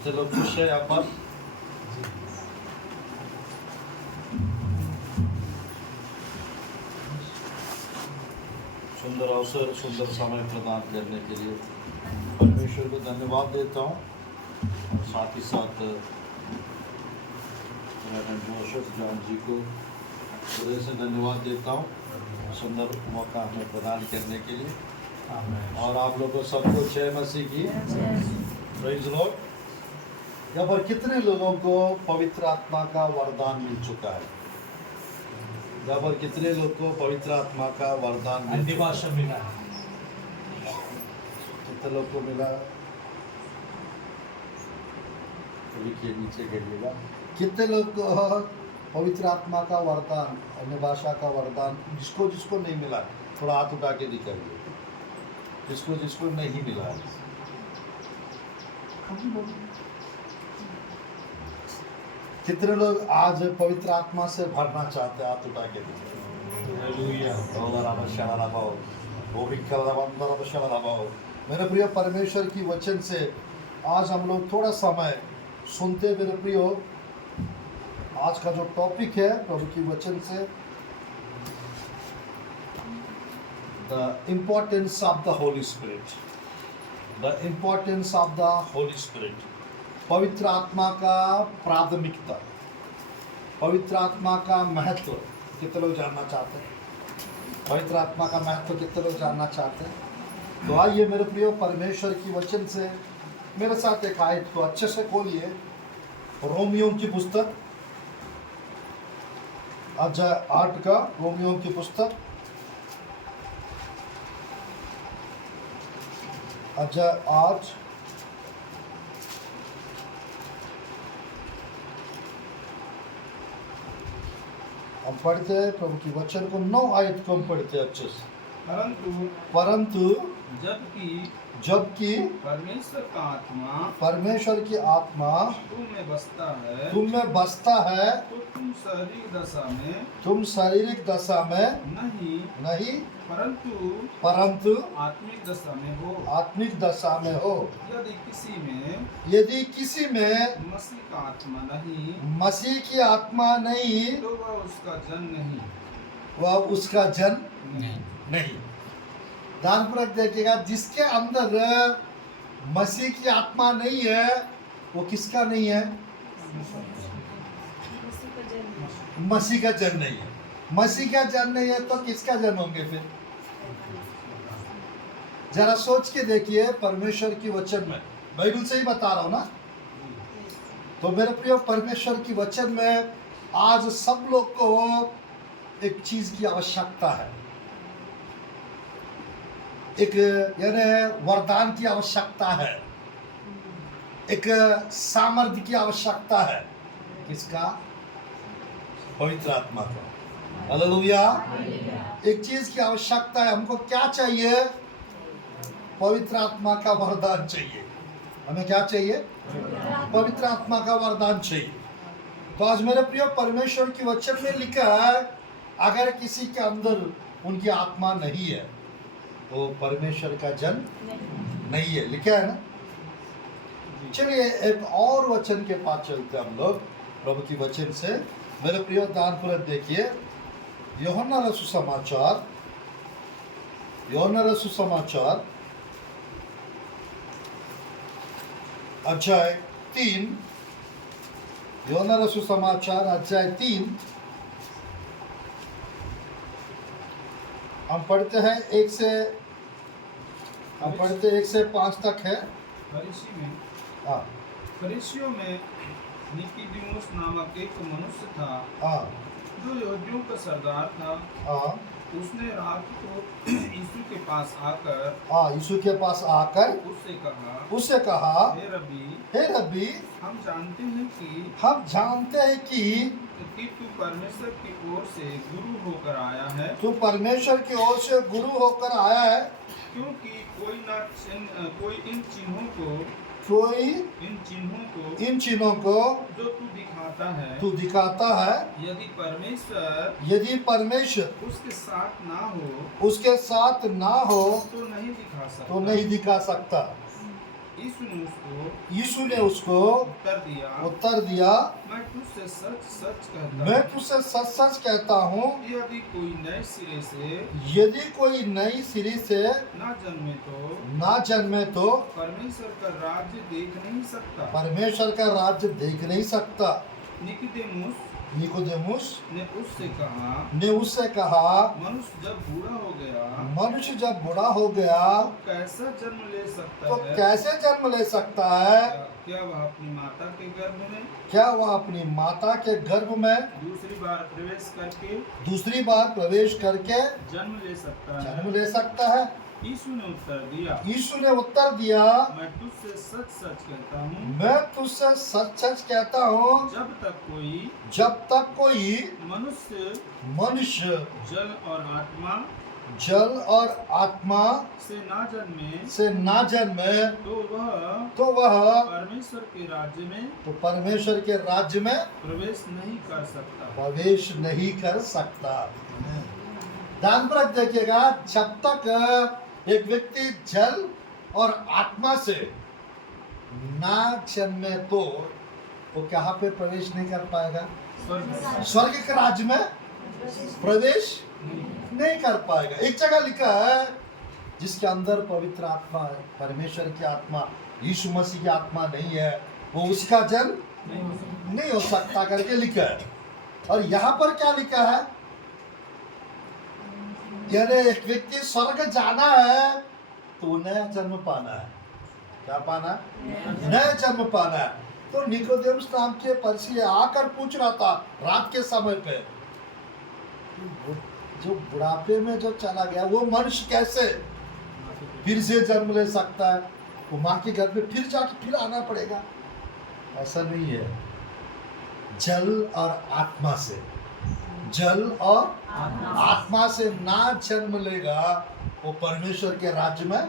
कितने लोग खुश है यहाँ पर? सुंदर अवसर, सुंदर समय प्रदान करने के लिए परमेश्वर को धन्यवाद देता हूँ और साथ ही साथ रेवरेंड जोसेफ जॉन जी को हृदय से धन्यवाद देता हूँ सुंदर मौका हमें प्रदान करने के लिए। और आप लोगों सबको जय मसीह की प्रेज़ लॉर्ड। यहाँ पर कितने लोगों को पवित्र आत्मा का वरदान मिल चुका है? यहाँ पर कितने लोग को पवित्र आत्मा का वरदान अन्य भाषा मिला है? कितने लोग को मिला? लिखिए नीचे गिरिएगा। कितने लोग को पवित्र आत्मा का वरदान, अन्य भाषा का वरदान जिसको जिसको नहीं मिला थोड़ा हाथ उठा के दिखाइए। जिसको जिसको नहीं मिला है कितने लोग आज पवित्र आत्मा से भरना चाहते हैं? हाथ उठा के मेरे प्रिय परमेश्वर की वचन से आज हम लोग थोड़ा समय सुनते। मेरे प्रियो, आज का जो टॉपिक है प्रभु की वचन से, the importance of the Holi spirit. The importance of the Holi spirit, पवित्र आत्मा का प्राथमिकता, पवित्र आत्मा का महत्व। कितने लोग जानना चाहते हैं पवित्र आत्मा का महत्व? कितने लोग जानना चाहते हैं? तो आइए मेरे प्रियो, परमेश्वर की वचन से मेरे साथ एक आयत को अच्छे से खोलिए। रोमियो की पुस्तक अध्याय 8 का, रोमियो की पुस्तक अध्याय 8 हम पढ़ते हैं प्रभु की वचन को। 9 आयत को हम पढ़ते हैं अच्छे से। परंतु जबकि परमेश्वर की आत्मा तुम में बसता है तो तुम शारीरिक दशा में नहीं परंतु आत्मिक दशा में हो। यदि किसी में मसीह की आत्मा नहीं तो वह उसका जन नहीं। ध्यानपूर्वक देखिएगा, जिसके अंदर मसीह की आत्मा नहीं है वो किसका नहीं है? मसीह का जन नहीं है। मसीह का जन नहीं है तो किसका जन होंगे फिर? जरा सोच के देखिए, परमेश्वर की वचन में, बाइबल से ही बता रहा हूं ना। तो मेरे प्रिय, परमेश्वर की वचन में आज सब लोग को एक चीज की आवश्यकता है, एक यानी वरदान की आवश्यकता है, एक सामर्थ्य की आवश्यकता है। किसका? पवित्र आत्मा का। हालेलुया। एक चीज की आवश्यकता है। हमको क्या चाहिए? पवित्र आत्मा का वरदान चाहिए। हमें क्या चाहिए? पवित्र आत्मा का वरदान चाहिए। तो आज मेरे प्रिय, परमेश्वर की वचन में लिखा है, अगर किसी के अंदर उनकी आत्मा नहीं है वो परमेश्वर का जन नहीं है। लिखा है ना। चलिए एक और वचन के पास चलते हैं हम लोग प्रभु की वचन से। मेरे प्रिय, ध्यानपूर्वक देखिए, यूहन्ना रसूल समाचार अध्याय 3, यूहन्ना रसूल समाचार अध्याय 3 हम पढ़ते हैं 1 से 5 तक है। फरीसियों में निकोदेमुस नामक एक मनुष्य था जो यहूदियों का सरदार था। उसने रात को यीशु के पास आकर उससे कहा, हे रब्बी, हम जानते हैं कि तू परमेश्वर की ओर से गुरु होकर आया है। तू परमेश्वर की ओर से गुरु होकर आया है, क्योंकि कोई इन चिन्हों को जो तू दिखाता है यदि परमेश्वर उसके साथ ना हो तो नहीं दिखा सकता। यीशु ने उसको उत्तर दिया, मैं तुझसे सच सच कहता मैं हूँ, तुझसे सच सच कहता हूँ, यदि कोई नए सिरे से यदि कोई नई सिरी से ना जन्मे तो परमेश्वर का राज्य देख नहीं सकता। परमेश्वर का राज्य देख नहीं सकता। निकोदेमुस ने उससे कहा, मनुष्य जब बूढ़ा हो गया तो कैसा जन्म ले सकता तो है? कैसे जन्म ले सकता है? क्या वह अपनी माता के गर्भ में क्या वह अपनी माता के गर्भ में दूसरी बार प्रवेश करके जन्म ले सकता है? यीशु ने उत्तर दिया, मैं तुझसे सच सच कहता हूँ, जब तक कोई मनुष्य जल और आत्मा से ना जन्मे तो वह परमेश्वर के राज्य में प्रवेश नहीं कर सकता। ध्यानपूर्वक देखिएगा, जब तक एक व्यक्ति जल और आत्मा से ना जन्मे तो वो कहाँ पे प्रवेश नहीं कर पाएगा? स्वर्ग के राज्य में प्रवेश नहीं कर पाएगा। एक जगह लिखा है, जिसके अंदर पवित्र आत्मा है, परमेश्वर की आत्मा, यीशु मसीह की आत्मा नहीं है, वो उसका जन्म नहीं हो सकता करके लिखा है। और यहाँ पर क्या लिखा है? यानी एक व्यक्ति स्वर्ग जाना है तो नया जन्म पाना है। क्या पाना? नया जन्म पाना है। तो निकोदेमुस नाम के फरीसी आकर पूछ रहा था रात के समय पे, जो बुढ़ापे में जो चला गया वो मनुष्य कैसे फिर से जन्म ले सकता है? वो माँ के घर में फिर जाके फिर आना पड़ेगा? ऐसा नहीं है। जल और आत्मा से ना जन्म लेगा वो परमेश्वर के राज्य में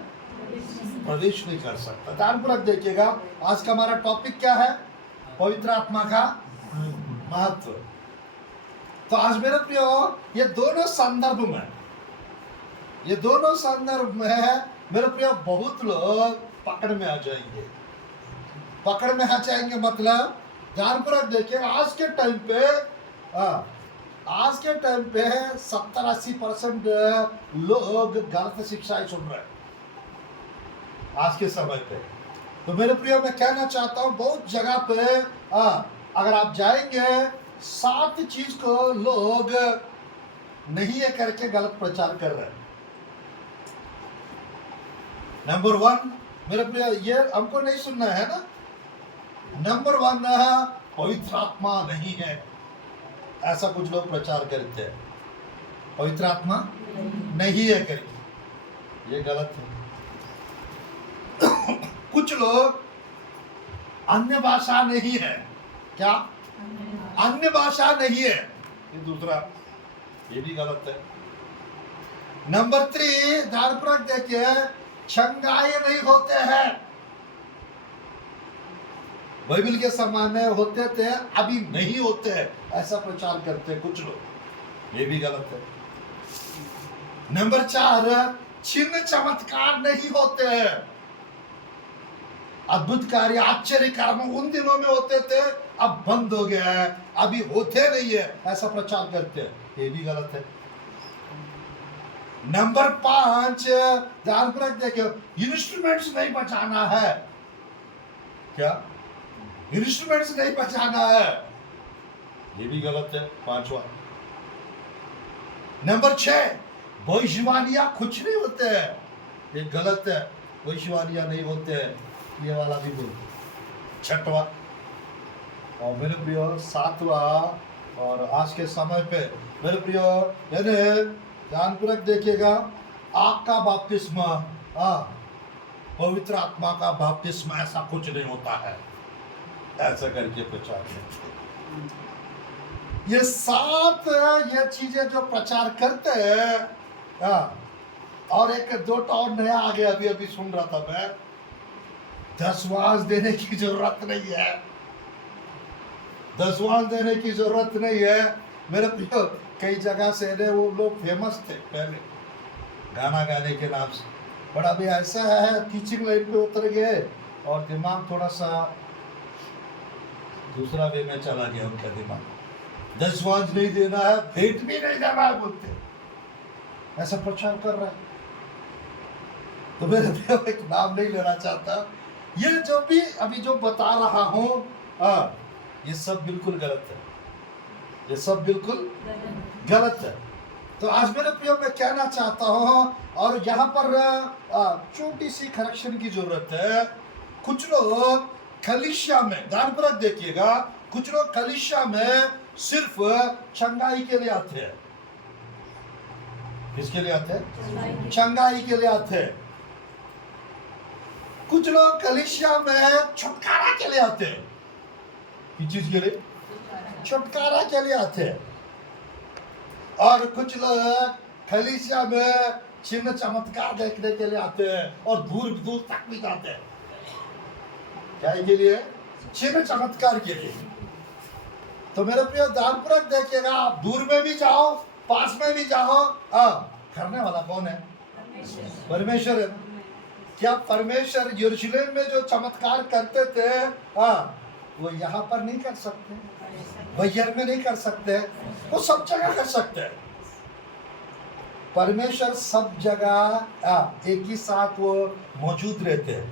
प्रवेश नहीं कर सकता। ध्यानपूर्वक देखिएगा, आज का हमारा टॉपिक क्या है? पवित्र आत्मा का महत्व। तो आज मेरे प्रियो, ये दोनों संदर्भ में मेरे प्रियो बहुत लोग पकड़ में आ जाएंगे। मतलब ध्यानपूर्वक देखिए, आज के टाइम पे 70-80% लोग गलत शिक्षाएं सुन रहे हैं आज के समय पे। तो मेरे प्रियो, मैं कहना चाहता हूँ, बहुत जगह पे अगर आप जाएंगे, 7 चीज को लोग नहीं है करके गलत प्रचार कर रहे हैं। नंबर 1 मेरे प्रियो, ये हमको नहीं सुनना है ना। नंबर 1 पवित्र आत्मा नहीं है, ऐसा कुछ लोग प्रचार करते हैं। पवित्र आत्मा नहीं है करके, ये गलत है। कुछ लोग अन्य भाषा नहीं है। क्या? अन्य भाषा नहीं है, ये दूसरा, ये भी गलत है। नंबर 3 ध्यानपूर्वक देखिए, छंगाए नहीं होते हैं। बाइबल के समय होते थे, अभी नहीं होते हैं, ऐसा प्रचार करते हैं कुछ लोग, ये भी गलत है। नंबर 4 चिन्ह चमत्कार नहीं होते हैं। अद्भुत कार्य, आश्चर्य कर्म उन दिनों में होते थे, अब बंद हो गया है, अभी होते नहीं है, ऐसा प्रचार करते हैं, ये भी गलत है। नंबर 5 ध्यानपूर्वक देखिए, इंस्ट्रूमेंट्स नहीं बजाना है। क्या? इंस्ट्रूमेंट्स नहीं बजाना है, ये भी गलत है, 5वां। नंबर 6 भविष्यवाणियां कुछ नहीं होते हैं, ये गलत है, भविष्यवाणियां नहीं होते हैं, ये वाला भी बोल। 6वां और मेरे प्रियो 7वां, और आज के समय पे मेरे प्रियो यानी ध्यानपूर्वक देखिएगा, आग का बपतिस्मा, पवित्र आत्मा का बपतिस्मा, ऐसा कुछ नहीं होता है, ऐसा करके प्रचार करते। ये 7 ये चीजें जो प्रचार करते हैं, और एक 2 और नया आ गया, अभी सुन रहा था मैं, 10 वाज देने की जरूरत नहीं है। 10 वाज देने की जरूरत नहीं है मेरे प्रियो। कई जगह से वो लोग फेमस थे पहले गाना गाने के नाम से, बट अभी ऐसा है टीचिंग लाइन पे उतर गए, और दिमाग थोड़ा सा दूसरा वे में चला गया उनका दिमाग। दशवांश नहीं देना है, भेंट भी नहीं देना है बोलते, ऐसा प्रचार कर रहा है। तो मैं एक नाम नहीं लेना चाहता, ये जो भी अभी जो बता रहा हूं ये सब बिल्कुल गलत है, ये सब बिल्कुल गलत है। तो आज मेरे प्रियो मैं कहना चाहता हूं, और यहाँ पर छोटी सी करेक्शन की जरूरत है। कुछ लोग कलीसिया में, ध्यानपूर्वक देखिएगा, कुछ लोग कलीसिया में सिर्फ चंगाई के लिए आते हैं। किसके लिए आते हैं? चंगाई के लिए आते हैं। कुछ लोग कलीसिया में छुटकारा के लिए आते हैं। किस चीज के लिए? छुटकारा के लिए आते हैं। और कुछ लोग कलीसिया में चिन्ह चमत्कार देखने के लिए आते हैं, और दूर दूर तक भी जाते हैं। क्या के लिए? चिन्ह चमत्कार के लिए। तो मेरे प्रिय ध्यानपूर्वक देखिएगा, आप दूर में भी जाओ, पास में भी जाओ, करने वाला कौन है? परमेश्वर है। क्या परमेश्वर यरूशलेम में जो चमत्कार करते थे वो यहाँ पर नहीं कर सकते? बैर में नहीं कर सकते? वो सब जगह कर सकते हैं। परमेश्वर सब जगह एक ही साथ वो मौजूद रहते हैं,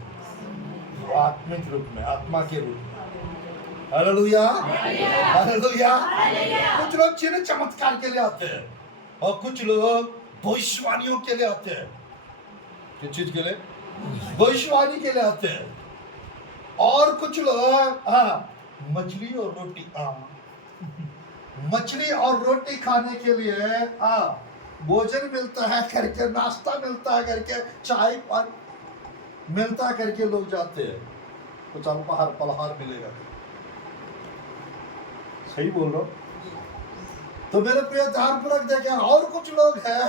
आत्मिक रूप में, आत्मा के रूप में। Hallelujah, hallelujah. कुछ लोग चिन्ह चमत्कार के लिए आते हैं, और कुछ लोग भविष्यवाणियों के लिए आते हैं। किस चीज के लिए? भविष्यवाणी के लिए आते हैं। और कुछ लोग मछली और रोटी, मछली और रोटी खाने के लिए भोजन मिलता है करके, नाश्ता मिलता है करके, चाय पानी मिलता करके लोग जाते हैं। कुछ अल्पाहार पलहार मिलेगा। सही बोल रहा हूं? तो मेरे प्रिय ध्यानपूर्वक देखें, और कुछ लोग हैं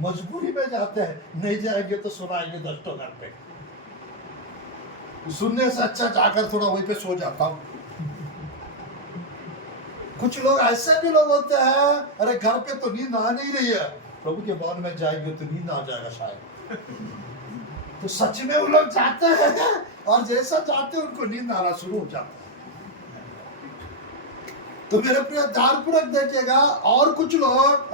मजबूरी में जाते हैं, नहीं जाएंगे तो सुनाएंगे 10 घर पे। सुनने से अच्छा जाकर थोड़ा वहीं पे सो जाता हूं। कुछ लोग ऐसे भी लोग होते हैं, अरे घर पे तो नींद आ नहीं रही है, प्रभु के भवन में जाएंगे तो नींद आ जाएगा शायद। तो सच में वो लोग जाते हैं, और जैसा जाते हैं उनको नींद आना शुरू हो जाता है। तो मेरे प्रिय ध्यानपूर्वक देखिएगा, और कुछ लोग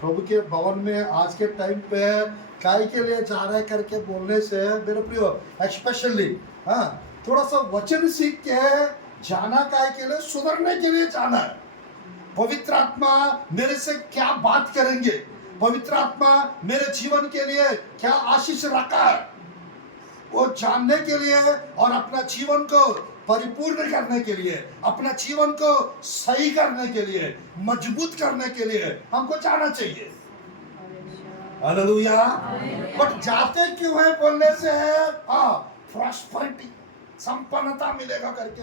प्रभु के भवन में आज के टाइम पे काय के लिए जा रहे करके बोलने से, मेरे प्रिय स्पेशली थोड़ा सा वचन सीख के जाना, काय के लिए? सुधरने के लिए जाना है। पवित्र आत्मा मेरे से क्या बात करेंगे, पवित्र आत्मा मेरे जीवन के लिए क्या आशीष रखा है, वो जानने के लिए, और अपना जीवन को परिपूर्ण करने के लिए, अपना जीवन को सही करने के लिए, मजबूत करने के लिए हमको जाना चाहिए। हालेलुया। बट जाते क्यों है बोलने से प्रॉस्पेरिटी, संपन्नता मिलेगा करके,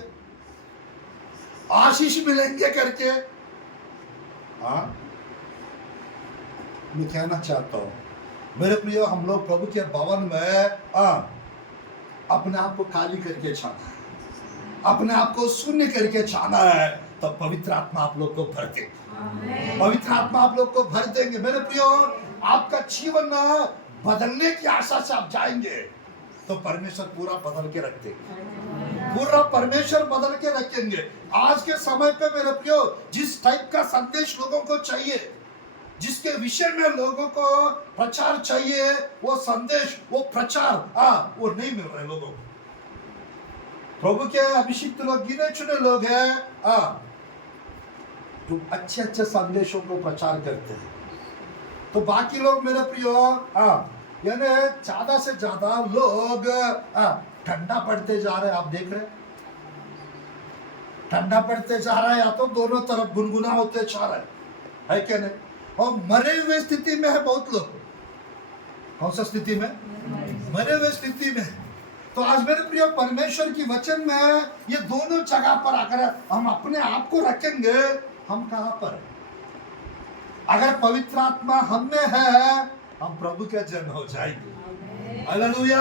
आशीष मिलेंगे करके। मैं कहना चाहता हूं मेरे प्रिय, हम लोग प्रभु के भवन में अपने आप को खाली करके जाना है, अपने आप को शून्य करके जाना है, तो पवित्र आत्मा आप लोग को भर देंगे। पवित्र आत्मा आप लोग को भर देंगे। मेरे प्रियो, आपका जीवन बदलने की आशा से आप जाएंगे तो परमेश्वर पूरा बदल के रख देंगे, पूरा परमेश्वर बदल के रखेंगे। आज के समय पे मेरे प्रियो, जिस टाइप का संदेश लोगों को चाहिए, जिसके विषय में लोगों को प्रचार चाहिए, वो संदेश, वो प्रचार वो नहीं मिल रहे लोगों को। प्रभु के अभिषिक्त लोग, गिने चुने लोग हैं जो अच्छे अच्छे संदेशों को प्रचार करते हैं। तो बाकी लोग मेरे प्रियो, यानी ज्यादा से ज्यादा लोग ठंडा पड़ते जा रहे हैं। आप देख रहे हैं, ठंडा पड़ते जा रहा है, या तो दोनों तरफ गुनगुना होते जा रहा है क्या नहीं? और मरे हुए स्थिति में है बहुत लोग। कौन सा स्थिति में? मरे हुए स्थिति में। तो आज मेरे प्रिय, परमेश्वर की वचन में ये दोनों जगह पर अगर हम अपने आप को रखेंगे, हम कहां पर है? अगर पवित्र आत्मा हम में है, हम प्रभु के जन हो जाएंगे। हालेलुया।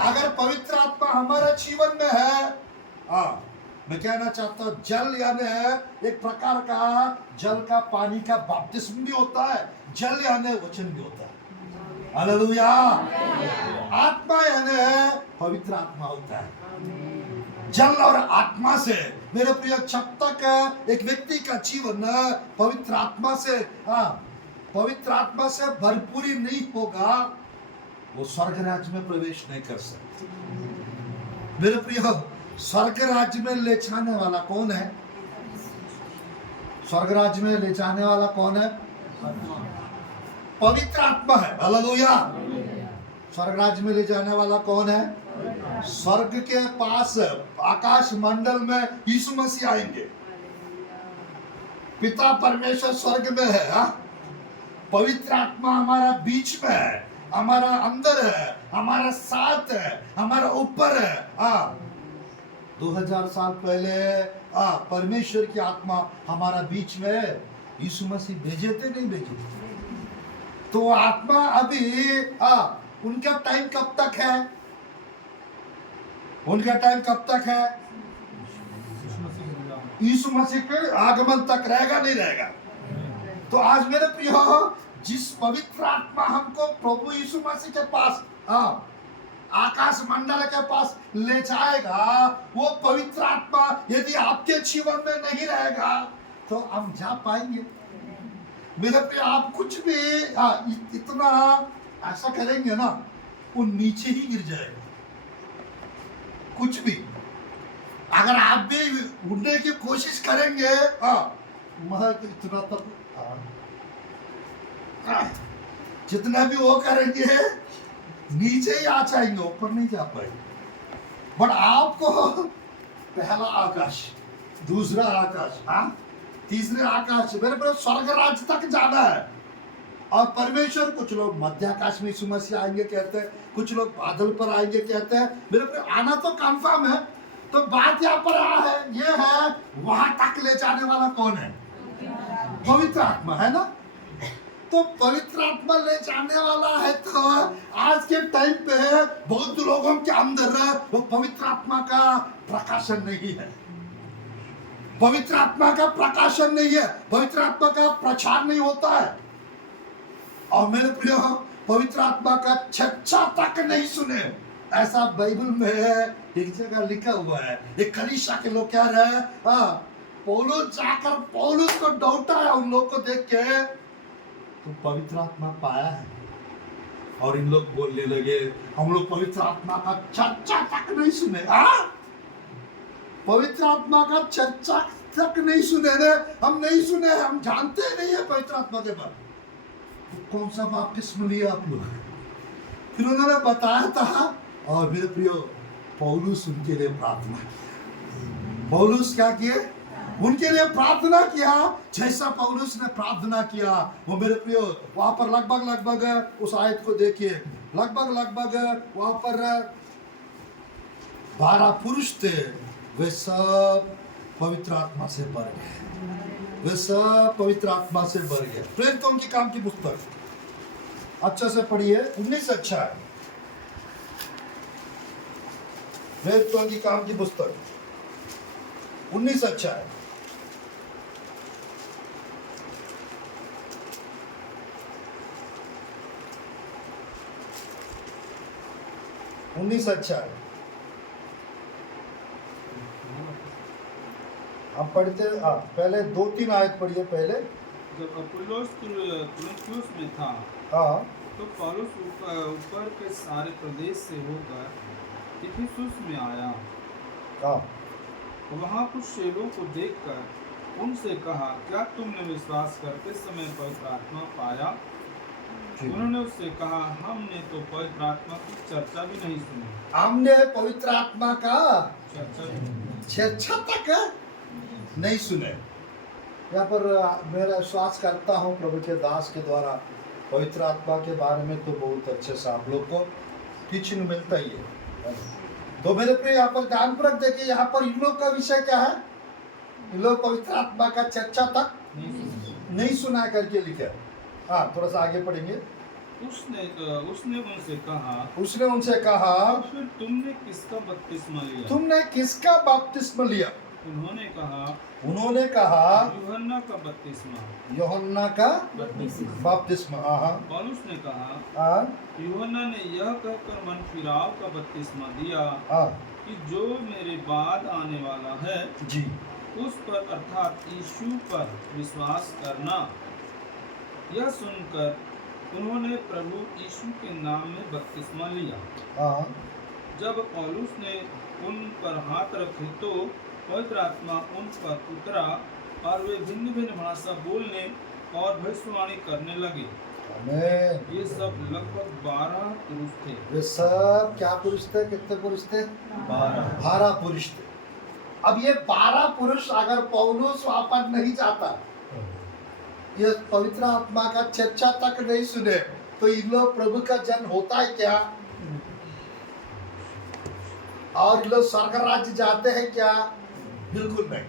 अगर पवित्र आत्मा हमारे जीवन में है, मैं कहना चाहता हूं, जल यानी एक प्रकार का जल का, पानी का बपतिस्म भी होता है, जल यानी वचन भी होता है। हालेलुया। आत्मा यानी पवित्र आत्मा होता है। जल और आत्मा से मेरे प्रिय, जब तक एक व्यक्ति का जीवन पवित्र आत्मा से पवित्र आत्मा से भरपूरी नहीं होगा, वो स्वर्ग राज्य में प्रवेश नहीं कर सकते। मेरे प्रिय, स्वर्ग राज्य में ले जाने वाला कौन है? स्वर्ग राज्य में ले जाने वाला कौन है? पवित्र आत्मा है। हालेलुया। स्वर्ग राज्य में ले जाने वाला कौन है? स्वर्ग के पास आकाश मंडल में यीशु मसीह आएंगे। पिता परमेश्वर स्वर्ग में है। पवित्र आत्मा हमारा बीच में है, हमारा अंदर है, हमारा साथ है, हमारा ऊपर है। 2000 साल पहले परमेश्वर की आत्मा हमारा बीच में है। यीशु मसीह भेजे थे, नहीं भेजे थे? तो आत्मा अभी उनका टाइम कब तक है? उनका टाइम कब तक है? यीशु मसीह के आगमन तक रहेगा, नहीं रहेगा? तो आज मेरे प्रियो, जिस पवित्र आत्मा हमको प्रभु यीशु मसीह के पास आकाश मंडल के पास ले जाएगा, वो पवित्र आत्मा यदि आपके जीवन में नहीं रहेगा तो हम जा पाएंगे? मेरे प्रिय, आप कुछ भी इतना ऐसा करेंगे ना, वो नीचे ही गिर जाएगा। कुछ भी अगर आप भी उड़ने की कोशिश करेंगे, इतना तक जितना भी वो करेंगे नीचे ही आ जाएंगे, ऊपर नहीं जा पाएंगे। बट आपको पहला आकाश, दूसरा आकाश, तीसरे आकाश, मेरे पर स्वर्ग राज्य तक जाना है। और परमेश्वर, कुछ लोग मध्य आकाश में यीशु मसीह आएंगे कहते हैं, कुछ लोग बादल पर आएंगे कहते हैं। मेरे पर आना तो कंफर्म है। तो बात यहाँ पर है, ये है वहां तक ले जाने वाला कौन है? पवित्र आत्मा है ना। तो पवित्र आत्मा ले जाने वाला है। तो आज के टाइम पे बहुत लोगों के अंदर वो पवित्र आत्मा का प्रकाशन नहीं है, पवित्र आत्मा का प्रकाशन नहीं है, पवित्र आत्मा का प्रचार नहीं होता है। और मेरे प्रिय, पवित्र आत्मा का चर्चा तक नहीं सुने, ऐसा बाइबल में एक जगह लिखा हुआ है। एक कलीसिया के लोग कह रहे हैं, पौलुस जाकर पौलुस को डांटा है उन लोग को देख के, तो पवित्र आत्मा पाया है। और इन लोग बोलने लगे, हम लोग पवित्र आत्मा का चर्चा तक नहीं सुने। पवित्र आत्मा का चर्चा तक नहीं सुने, हम नहीं सुने, हम जानते नहीं है पवित्र आत्मा के बारे में। तो कौन सा बपतिस्मा लिया आप लोग? फिर उन्होंने बताया था। और मेरे प्रियो, पौलुस उनके लिए प्रार्थना किया। पौलुस क्या किए? उनके लिए प्रार्थना किया। जैसा पौलुस ने प्रार्थना किया, वो मेरे प्रियो वहां पर लगभग उस आयत को देखिए, लगभग वहां पर 12 पुरुष थे, वे सब पवित्र आत्मा से भर गए। वे सब पवित्र आत्मा से भर गए। प्रेरितों के काम की पुस्तक अच्छा से पढ़िए, 19 अध्याय, प्रेरितों की काम की पुस्तक 19 अध्याय। आप पढ़ते, पहले 2-3 आयत पढ़िए। पहले जब अपुल्लोस कुरिन्थुस में था, तो पौलुस ऊपर के सारे प्रदेश से होकर इफिसुस में आया। वहाँ कुछ चेलों को देखकर उनसे कहा, क्या तुमने विश्वास करते समय पवित्र आत्मा पाया? उन्होंने उससे कहा, हमने तो पवित्र आत्मा की चर्चा भी नहीं सुनी। हमने पवित्र आत्मा का चर्चा तक नहीं सुने। यहाँ पर मेरा विश्वास करता हूँ प्रभु के दास के द्वारा पवित्र आत्मा के बारे में तो बहुत अच्छे से आप लोग को टीचिंग मिलता ही है। तो मेरे प्रिय, यहाँ पर ध्यानपूर्वक देखिए, यहाँ पर इन लोग का विषय क्या है? इन लोग पवित्र आत्मा का चर्चा तक नहीं सुना करके लिखे। थोड़ा सा आगे पढ़ेंगे। उसने उनसे कहा, फिर तुमने किसका बपतिस्मा लिया? तुमने किसका बपतिस्मा लिया? उन्होंने कहा यूहन्ना का बपतिस्मा। यूहन्ना का बपतिस्मा। पौलुस ने कहा हाँ यूहन्ना ने यह कहकर मन फिराव का बपतिस्मा दिया हाँ कि जो मेरे बाद आने वाला है जी उस पर अर्थात यीशु पर विश्वास करना। यह सुनकर उन्होंने प्रभु यीशु के नाम में बपतिस्मा लिया। हाँ जब पौलुस ने उन पर हाथ रखे तो पवित्र आत्मा उन पर उतरा और वे भिन्न भिन्न भाषा बोलने और भविष्यवाणी करने लगे। आमीन। ये सब लगभग 12 पुरुष थे। वे सब क्या पुरुष थे? कितने पुरुष थे? 12 पुरुष थे। अब ये 12 पुरुष अगर पौलुस वहां पर नहीं जाता, ये पवित्र आत्मा का चर्चा तक नहीं सुने, तो इन लोग प्रभु का जन होता है क्या? और इन लोग स्वर्ग राज्य जाते हैं क्या? बिल्कुल नहीं।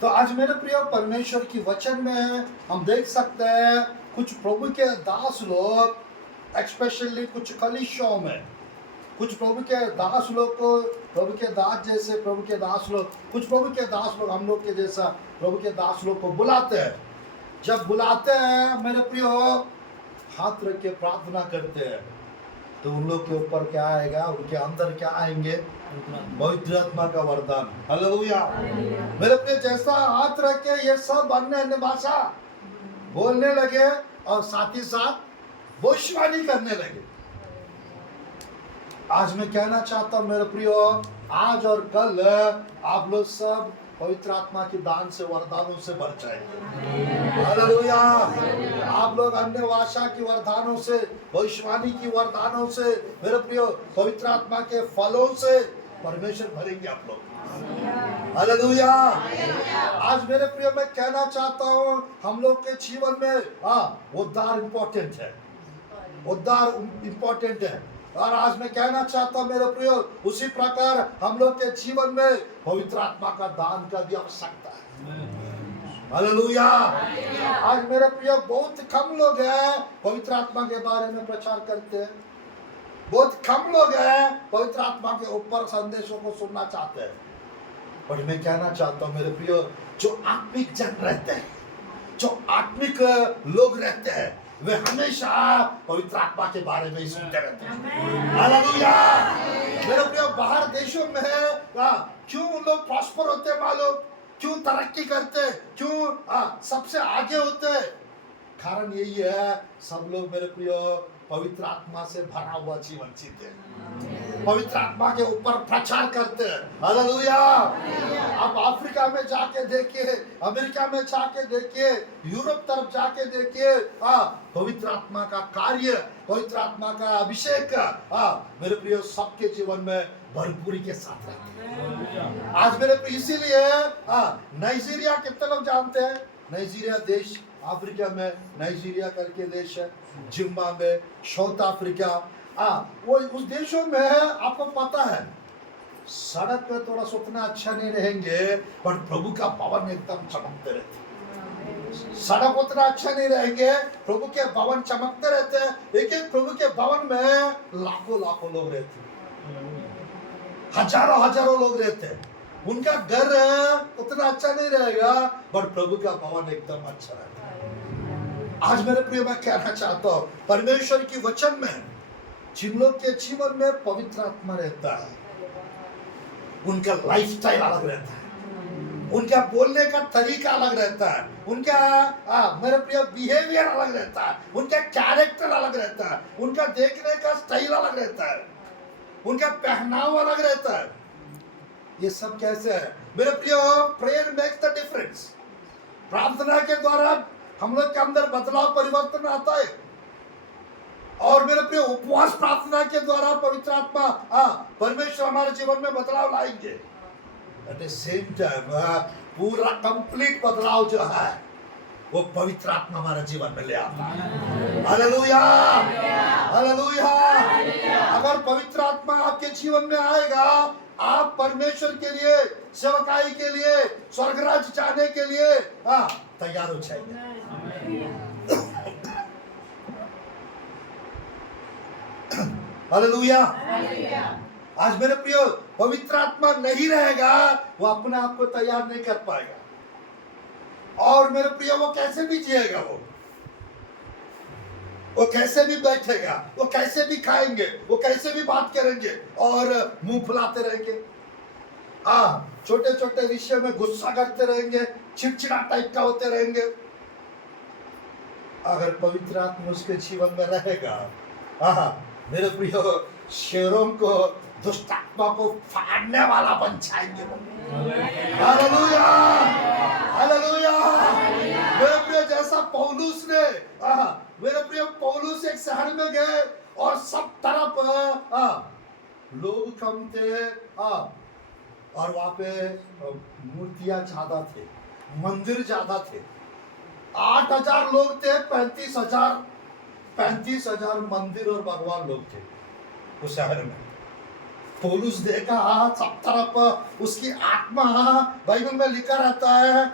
तो आज मेरे प्रिय परमेश्वर की वचन में हम देख सकते हैं कुछ प्रभु के दास लोग, एक्सपेशली कुछ कलीसियों में, कुछ प्रभु के दास लोग को, प्रभु के दास जैसे प्रभु के दास लोग, कुछ प्रभु के दास लोग हम लोग के जैसा प्रभु के दास लोग को बुलाते हैं। जब बुलाते हैं मेरे प्रियो, हाथ रख के प्रार्थना करते हैं, तो उन लोग के ऊपर क्या आएगा? उनके अंदर क्या आएंगे? पवित्र आत्मा का वरदान। हालेलुया। मेरे प्रिय, जैसा हाथ रख के ये सब अन्य भाषा बोलने लगे और साथ ही साथ भविष्यवाणी करने लगे। आज मैं कहना चाहता हूं मेरे प्रियो, आज और कल आप लोग सब पवित्र आत्मा की दान से, वरदानों से भर जाएंगे। हालेलुया। आप लोग अन्य भाषा की वरदानों से, भविष्यवाणी की वरदानों से, मेरे प्रियो पवित्र आत्मा के फलों से परमेश्वर भरेंगे आप लोग। हालेलुया। आज मेरे प्रियो मैं कहना चाहता हूँ, हम लोग के जीवन में उद्धार इम्पोर्टेंट है, उद्धार इम्पोर्टेंट है। और आज मैं कहना चाहता हूँ मेरे प्रियो, उसी प्रकार हम लोग के जीवन में पवित्र आत्मा का दान का भी आवश्यकता है। हालेलुया। आज मेरे प्रियो बहुत कम लोग हैं पवित्र आत्मा के बारे में प्रचार करते हैं, बहुत कम लोग हैं पवित्र आत्मा के ऊपर संदेशों को सुनना चाहते हैं। पर मैं कहना चाहता हूँ मेरे प्रियो, जो आत्मिक जन रहते हैं, जो आत्मिक लोग रहते हैं, वे हमेशा पवित्र आत्मा के बारे में ही सुनते रहते हैं। हालेलुया। मेरे प्रियो, बाहर देशों में क्यों उन लोग प्रॉस्पर होते हैं मालूम? क्यों तरक्की करते? क्यों सबसे आगे होते? कारण यही है, सब लोग मेरे प्रियो पवित्र आत्मा से भरा हुआ जीवन जीते हैं, पवित्र आत्मा के ऊपर प्रचार करते हैं। हालेलुया। आप अफ्रीका में जाके देखिए, अमेरिका में जाके देखिए, यूरोप तरफ जाके देखिए, पवित्र आत्मा का कार्य, पवित्र आत्मा का अभिषेक मेरे प्रियो सबके जीवन में भरपूरी के साथ रहते हैं। आज मेरे प्रियो इसीलिए नाइजीरिया कितने लोग जानते हैं? नाइजीरिया देश अफ्रीका में, नाइजीरिया करके देश है, जिम्बाब्वे, साउथ अफ्रीका, वो उस देशों में आपको पता है सड़क पे थोड़ा सा उतना अच्छा नहीं रहेंगे, पर प्रभु का भवन एकदम चमकते रहते। सड़क उतना अच्छा नहीं रहेंगे, प्रभु के भवन चमकते रहते हैं। एक एक प्रभु के भवन में लाखों लाखों लोग रहते, हजारों हजारों लोग रहते हैं। उनका घर उतना अच्छा नहीं रहेगा, पर प्रभु का भवन एकदम अच्छा रहेगा। आज मेरे प्रिय मैं कहना चाहता हूं, परमेश्वर की वचन में जिन लोग के जीवन में पवित्र आत्मा रहता है, उनका लाइफस्टाइल अलग रहता है, उनका बोलने का तरीका अलग रहता है, उनका मेरे प्रिय बिहेवियर अलग रहता है, उनका कैरेक्टर अलग रहता है, उनका देखने का स्टाइल अलग रहता है, उनका पहनाव अलग रहता है। ये सब कैसे है मेरे प्रिय? Prayer makes the difference. प्रार्थना के द्वारा हम लोग के अंदर बदलाव, परिवर्तन आता है। और मेरे प्रिय उपवास प्रार्थना के द्वारा पवित्र आत्मा परमेश्वर हमारे जीवन में बदलाव लाएंगे। एट द सेम टाइम पूरा कंप्लीट बदलाव जो है वो पवित्र आत्मा हमारे जीवन में ले आता है। हालेलुया। हालेलुया। अगर पवित्र आत्मा आपके जीवन में आएगा, आप परमेश्वर के लिए, सेवकाई के लिए, स्वर्ग राज्य जाने के लिए तैयार हो जाएंगे। हालेलुया। आज मेरे प्रियो, पवित्र आत्मा नहीं रहेगा, वो अपने आप को तैयार नहीं कर पाएगा। और मेरे प्रियो, वो कैसे भी जिएगा, वो कैसे भी बैठेगा, वो कैसे भी खाएंगे, वो कैसे भी बात करेंगे और मुंह फुलाते रहेंगे, छोटे छोटे विषय में गुस्सा करते रहेंगे, चिड़चिड़ा टाइप का होते रहेंगे। अगर पवित्र आत्मा उसके जीवन में रहेगा, मेरे प्रियो, शेरों को, दुष्ट आत्मा को फाड़ने वाला बन जाएंगे। Hallelujah, hallelujah. मेरे प्रियो, जैसा पौलुस ने, मेरे प्रियो, पौलुस एक शहर में गए और सब तरफ लोग कम थे, और वहां पे मूर्तियां ज्यादा थे, मंदिर ज्यादा थे। 8,000 लोग थे, 35,000 मंदिर और भगवान लोग थे उस शहर में। पौलुस देखा सब तरफ उसकी आत्मा, बाइबल में लिखा रहता है,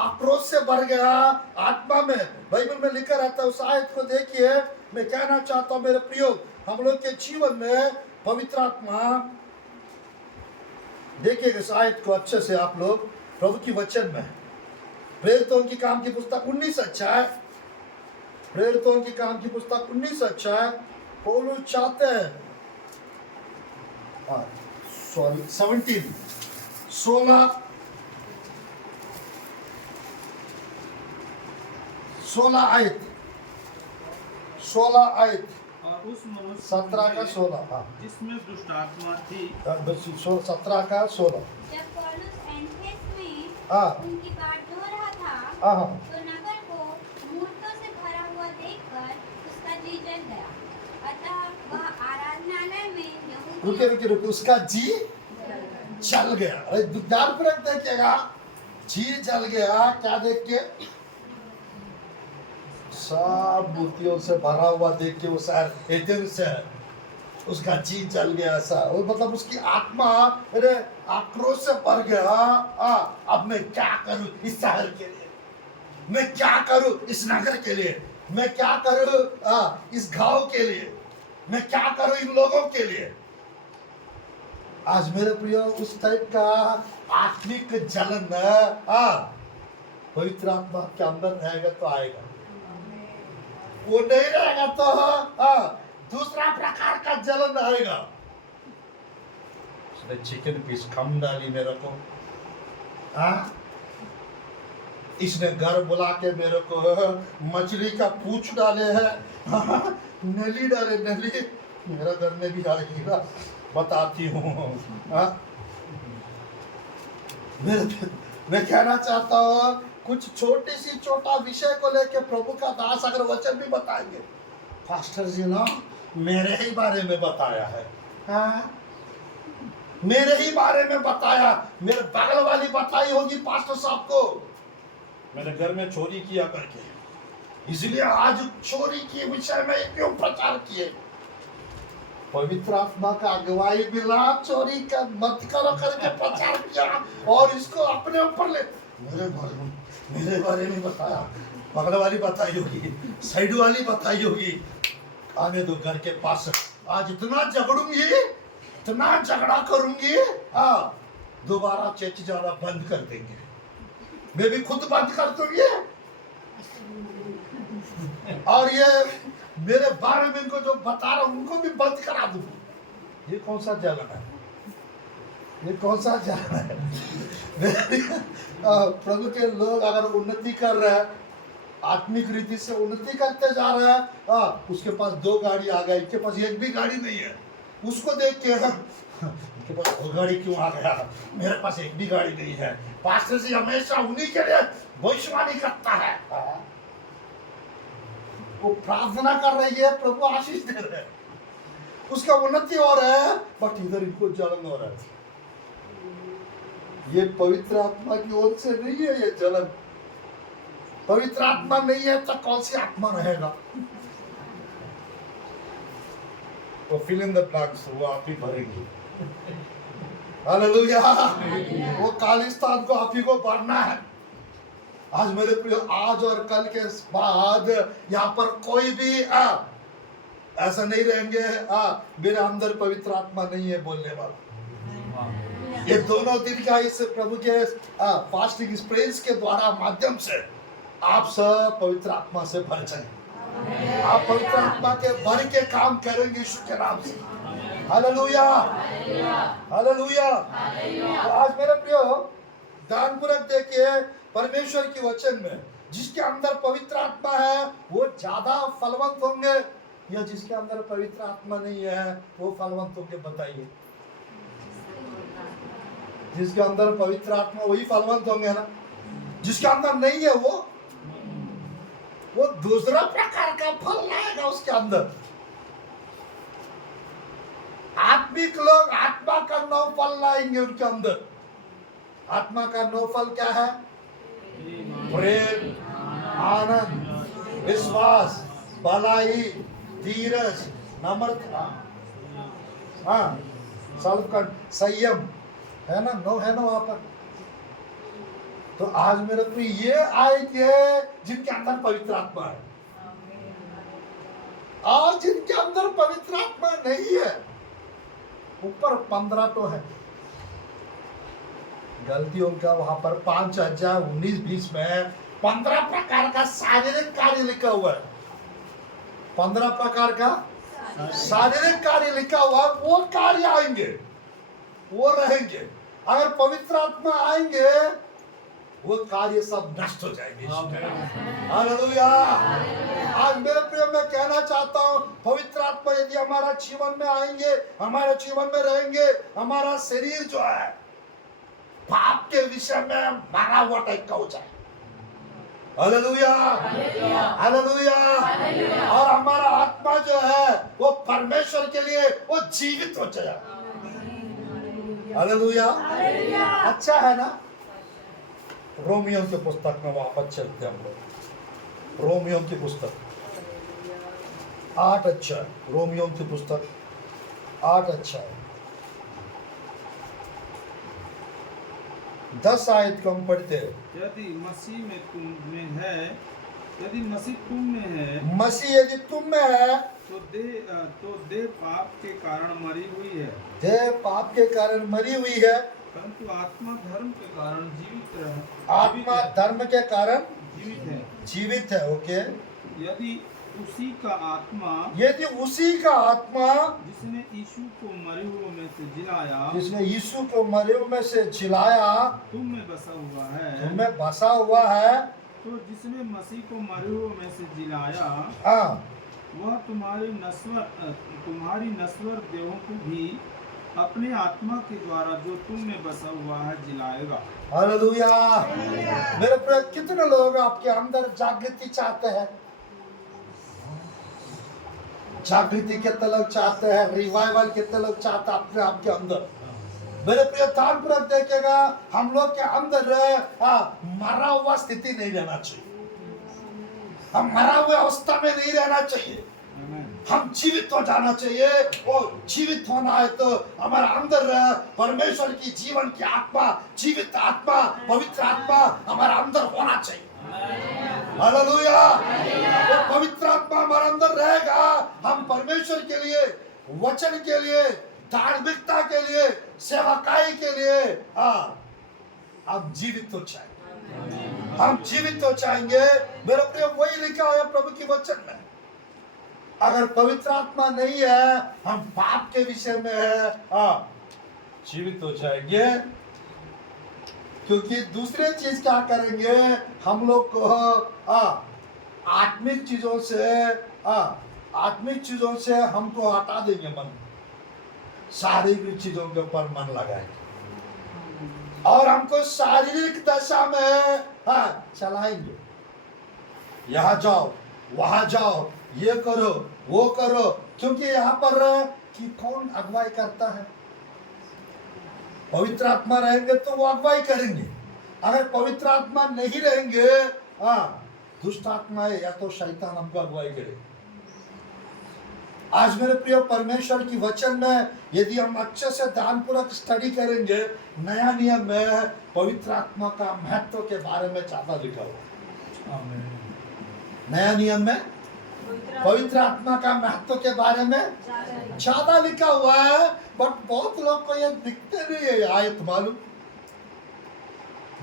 आक्रोश से भर गया आत्मा में। बाइबल में लिखा रहता है, उस आयत को देखिए। मैं कहना चाहता हूं मेरे प्रियो, हम लोग के जीवन में पवित्र आत्मा, देखिए इस आयत को अच्छे से आप लोग प्रभु की वचन में, प्रेरितों की काम की पुस्तक 19 अध्याय, प्रेरितों की काम की पुस्तक 19 अध्याय, पौलुस चाहते हैं 16 आयत, 16 आयत और उस मनुष्य 17 का 16, जिसमें दुष्ट आत्मा थी, 17 का 16। जब पौलुस एथेंस में हाँ। उनकी बाट धो रहा था, हाँ। तो नगर को मूर्तों से भरा हुआ देखकर उसका जी जल गया। अतः वह आराधनालय में रुके, उसका जी जल गया। अरे ध्यान पर देखिएगा, जी जल गया। क्या देख के? सब मूर्तियों से भरा हुआ देख के वो शहर एथेंस है, उसका जी जल गया। ऐसा वो मतलब उसकी आत्मा अरे आक्रोश से भर गया। अब मैं क्या करूं इस शहर के लिए, मैं क्या करूं इस नगर के लिए, मैं क्या करूं इस गांव के लिए, मैं क्या करूं इन लोगों के लिए। आज मेरे प्रियो, उस टाइप का आत्मिक जलन पवित्र आत्मा के अंदर रहेगा तो आएगा, वो नहीं रहेगा तो दूसरा प्रकार का जलन आएगा। उसने चिकन पीस कम डाली मेरे को, इसने घर बुला के मेरे को मछली का पूछ डाले है, नली डाले, नली मेरा घर में भी आएगी ना, बताती हूँ। मैं कहना चाहता हूँ, कुछ छोटा विषय को लेके प्रभु का दास अगर वचन भी बताएंगे, पास्टर जी ना मेरे ही बारे में बताया है, मेरे ही बारे में बताया, मेरे बगल वाली बताई होगी पास्टर साहब को, मेरे घर में चोरी किया करके, इसलिए आज चोरी के विषय में क्यों प्रचार किए। पवित्र आत्मा का अगुवाई मिला, चोरी का मत करो करके प्रचार किया और इसको अपने ऊपर ले। मेरे बारे में बताया, बगल वाली बताई होगी, साइड वाली बताई होगी। आने दो घर के पास, आज इतना झगड़ूंगी, इतना झगड़ा करूंगी, दोबारा चर्च जाना बंद कर देंगे, मैं भी खुद बंद कर दूंगी। और ये मेरे बारे में इनको जो बता रहा हूं उनको भी बंद करा दूंगी। ये कौन सा जलन है, ये कौन सा जलन है। प्रभु के लोग अगर उन्नति कर रहे हैं, आत्मिक रीति से उन्नति करते जा रहे हैं, उसके पास 2 गाड़ी आ गई, इनके पास एक भी गाड़ी नहीं है, उसको देख के इनके पास 2 गाड़ी क्यों आ गया, मेरे पास एक भी गाड़ी नहीं है। पास्टर जी हमेशा उन्हीं के लिए भविष्यवाणी करता है। वो प्रार्थना कर रही है, प्रभु आशीष दे रहे हैं, उसका उन्नति हो रहा है, बट इधर इनको जलन हो रहा है। ये पवित्र आत्मा की ओर से नहीं है, ये जलन। पवित्र आत्मा नहीं है तो कौन सी आत्मा रहेगा। वो फिल इन द ब्लैंक्स वो आप ही भरेंगे। हालेलुया। वो खालिस्तान को आप ही को भरना है। आज मेरे प्रिय, आज और कल के बाद यहाँ पर कोई भी ऐसा नहीं रहेंगे मेरे अंदर पवित्र आत्मा नहीं है बोलने वाला। ये दोनों दिन का इस प्रभु के फास्टिंग एक्सपीरियंस के द्वारा माध्यम से आप सब पवित्र आत्मा से भर जाए। आप पवित्र आत्मा के भर के काम करेंगे यीशु के नाम से। Hallelujah, hallelujah. तो आज मेरे प्रियो ध्यानपूर्वक देखिए परमेश्वर की वचन में जिसके अंदर पवित्र आत्मा है वो ज्यादा फलवंत होंगे या जिसके अंदर पवित्र आत्मा नहीं है वो फलवंत होंगे? बताइए। जिसके अंदर पवित्र आत्मा वही फलवंत होंगे ना, जिसके अंदर नहीं है वो दूसरा प्रकार का फल लाएगा उसके अंदर। आत्मिक लोग आत्मा का 9 फल लाएंगे उनके अंदर। आत्मा का 9 फल क्या है? प्रेम, आनंद, विश्वास, भलाई, धीरज, नम्रता, संयम, है ना? 9 है ना वहां पर। तो आज मेरे को ये आएंगे जिनके अंदर पवित्र आत्मा है, और जिनके अंदर पवित्र आत्मा नहीं है ऊपर 15 तो है। गलतियों का वहां पर 5:19-20 में 15 प्रकार का शारीरिक कार्य लिखा हुआ है। 15 प्रकार का शारीरिक कार्य लिखा हुआ है। वो कार्य आएंगे, वो रहेंगे। अगर पवित्र आत्मा आएंगे वो कार्य सब नष्ट हो जाएंगे। हालेलुया। आज मेरे प्रिय मैं कहना चाहता हूँ पवित्र आत्मा यदि हमारा जीवन में आएंगे, हमारे जीवन में रहेंगे, हमारा शरीर जो है पाप के विषय में मारा हुआ टाइप का हो जाए। Hallelujah, hallelujah. और हमारा आत्मा जो है वो परमेश्वर के लिए वो जीवित हो जाए। हालेलुया। अच्छा है ना? रोमियो की पुस्तक में वापस चलते हैं हम लोग। रोमियो की पुस्तक 8 अध्याय, रोमियो की पुस्तक 8 अध्याय 10 आयत को हम पढ़ते हैं। यदि मसीह में तुम में है, यदि मसीह तुम में है, मसीह यदि तुम में है तो देह पाप के कारण मरी हुई है। देह पाप के कारण मरी हुई है, परंतु आत्मा धर्म के कारण जीवित आत्मा धर्म के कारण जीवित है। ओके। यदि उसी का आत्मा, यदि उसी का आत्मा जिसने यीशु को मरे हुओं में से जिलाया, जिसने यीशु को मरे हुओं में से जिलाया तुम में बसा हुआ है, तुम्हें बसा हुआ है, तो जिसने मसीह को मरे हुओं में से जिलाया वह तुम्हारी नश्वर देहों को भी अपने आत्मा के द्वारा जो तुम में बसा हुआ है जिलाएगा। हालेलुया। मेरे प्रिय कितने लोग आपके अंदर जागृति चाहते हैं? जागृति कितने लोग चाहते हैं? रिवाइवल कितने लोग चाहते हैं अपने आपके अंदर? मेरे प्रिय ध्यानपूर्वक देखिएगा, हम लोग के अंदर मरा हुआ स्थिति नहीं रहना चाहिए। हम मरा हुए अवस्था में नहीं रहना चाहिए, हम जीवित हो जाना चाहिए। और जीवित होना है तो हमारे अंदर परमेश्वर की जीवन की आत्मा, जीवित आत्मा, पवित्र आत्मा हमारे अंदर होना चाहिए। हालेलुया। वो पवित्र आत्मा हमारे अंदर रहेगा, हम परमेश्वर के लिए, वचन के लिए, धार्मिकता के लिए, सेवकाई के लिए हम जीवित हो जाएंगे। हम जीवित हो जाएंगे। मेरे प्रिय वही लिखा है प्रभु की वचन में। अगर पवित्र आत्मा नहीं है, हम पाप के विषय में है जीवित हो जाएंगे। क्योंकि दूसरे चीज क्या करेंगे, हम लोग को आत्मिक चीजों से हमको हटा देंगे, मन शारीरिक चीजों के ऊपर मन लगाएंगे और हमको शारीरिक दशा में चलाएंगे। यहाँ जाओ, वहां जाओ, ये करो, वो करो। क्योंकि यहाँ पर कि कौन अगुवाई करता है? पवित्र आत्मा रहेंगे तो वो अगुवाई करेंगे। अगर पवित्र आत्मा नहीं रहेंगे, दुष्ट आत्मा है या तो शैतान हमको अगुवाई करे। आज मेरे प्रिय परमेश्वर की वचन में यदि हम अच्छे से ध्यानपूर्वक स्टडी करेंगे, नया नियम में पवित्र आत्मा का महत्व के बारे में ज्यादा लिखा हुआ है। नया नियम में पवित्र आत्मा का महत्व के बारे में ज्यादा लिखा हुआ है, बट बहुत लोग को ये दिखते नहीं है ये आयत मालूम।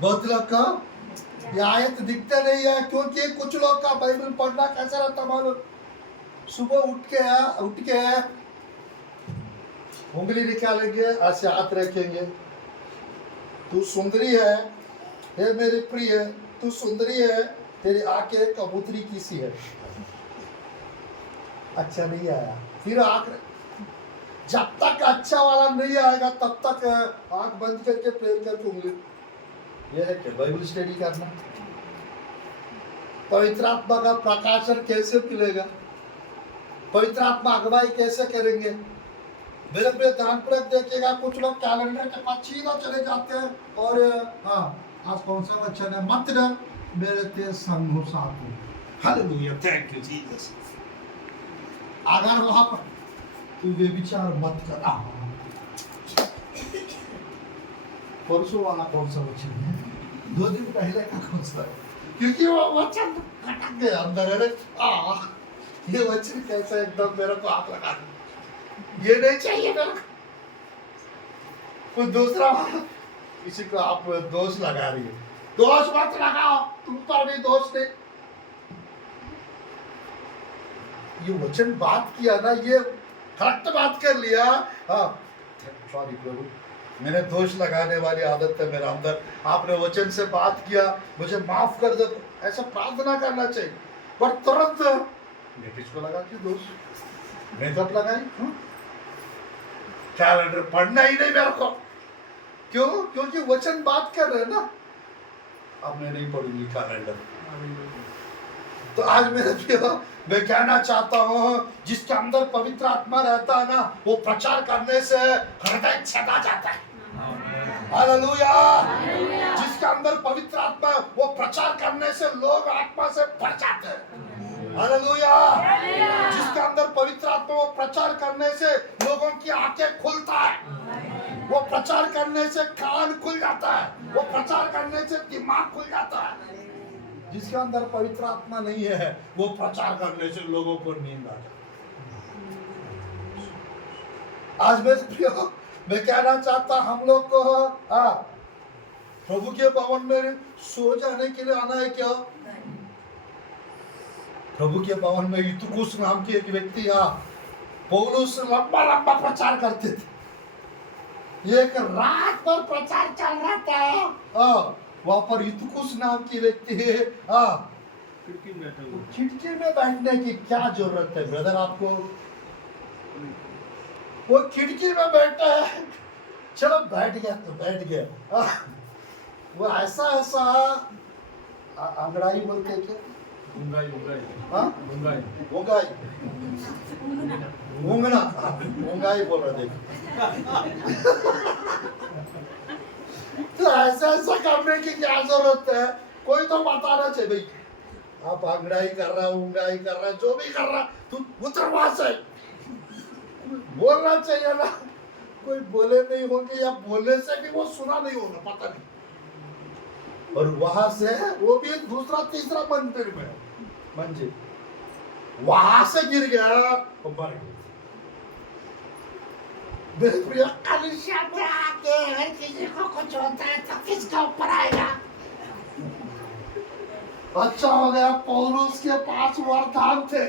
बहुत लोग को ये आयत दिखते नहीं है, क्योंकि कुछ लोग का बाइबल पढ़ना कैसा रहता मालूम। सुबह उठ के उंगली निकालेंगे, ऐसे हाथ रखेंगे, तू सुंदरी है, हे मेरी प्रिय, तू सुंदरी है, तेरी आंखें कबूतरी की सी है। अच्छा नहीं आया, फिर आंख, जब तक अच्छा वाला नहीं आएगा तब तक आंख बंद करके प्रेयर करके उंगली। यह है क्या बाइबल स्टडी करना? पवित्र आत्मा का प्रकाशन कैसे मिलेगा? पवित्र आत्मा अगुवाई कैसे करेंगे? मेरे प्रिय ध्यानपूर्वक देखिएगा, कुछ लोग कैलेंडर के पास सीधा चले जाते हैं और हाँ आज कौन सा वचन है, मत डर मेरे तेज संग हो साथ में। Hallelujah, thank you Jesus. अगर वहां पर तू व्यभिचार मत कर, परसों वाला कौन सा वचन है, 2 दिन पहले का कौन सा है? क्योंकि वो वचन खटक गया अंदर है। ये वचन कैसा एकदम मेरे को आग लगा दे, ये नहीं चाहिए मेरे को। कोई दूसरा किसी को आप दोष लगा रही है, दोष मत लगाओ, तुम पर भी दोष नहीं। ये वचन बात किया ना, ये करेक्ट बात कर लिया। हाँ सॉरी प्रभु, मैंने दोष लगाने वाली आदत है मेरे अंदर, आपने वचन से बात किया, मुझे माफ कर दो, ऐसा प्रार्थना करना चाहिए। पर तुरंत मैं किसको लगा के दोष, मैं कब लगाई? कैलेंडर पढ़ना ही नहीं मेरे को, क्यों? क्योंकि वचन बात कर रहे हैं ना। अब मैं नहीं पढ़ूंगी कैलेंडर। तो आज मेरे प्रियो, मैं कहना चाहता हूँ, जिसके अंदर पवित्र आत्मा रहता है ना, वो प्रचार करने से हृदय सदा जाता है। हालेलुया। जिसके अंदर पवित्र आत्मा, वो प्रचार करने से लोग आत्मा से भर जाते हैं। हालेलुया। जिसके अंदर पवित्र आत्मा, वो प्रचार करने से लोगों की आंखें खुलता है, वो प्रचार करने से कान खुल जाता है, वो प्रचार करने से दिमाग खुल जाता है। जिसके अंदर पवित्र आत्मा नहीं है, वो प्रचार करने से लोगों को नींद आ जाती है। आज मेरे प्रियो, मैं कहना चाहता हम लोग को प्रभु के भवन में सो जाने के लिए आना है क्या? प्रभु के भवन में यूतुकुस नाम के एक व्यक्ति, पौलुस लंबा लंबा प्रचार करते थे। एक रात भर प्रचार चल रहा था। वहां पर यूतुकुस नाम की व्यक्ति है, खिड़की में बैठने की क्या जरूरत है ब्रदर आपको? वो खिड़की में बैठा है, चलो बैठ गया तो बैठ गया। वो ऐसा अंगड़ाई बोलते क्या? उंगाई बोल रहा देखो। तो ऐसा करने की क्या जरूरत है? कोई तो बताना चाहिए भाई, आप अंगड़ाई कर रहा, उंगाई कर रहा, जो भी कर रहा, तू उतर वहां से, बोलना चाहिए ना। कोई बोले नहीं होंगे, या बोलने से भी वो सुना नहीं होगा, पता नहीं। और वहां से वो भी दूसरा तीसरा मंदिर में मंजिल, वहां से गिर गया और मर गया। कलीसिया में आके अगर किसी को कुछ होता है तो किसका ऊपर आएगा? अच्छा हो गया पौलुस के पास वरदान थे,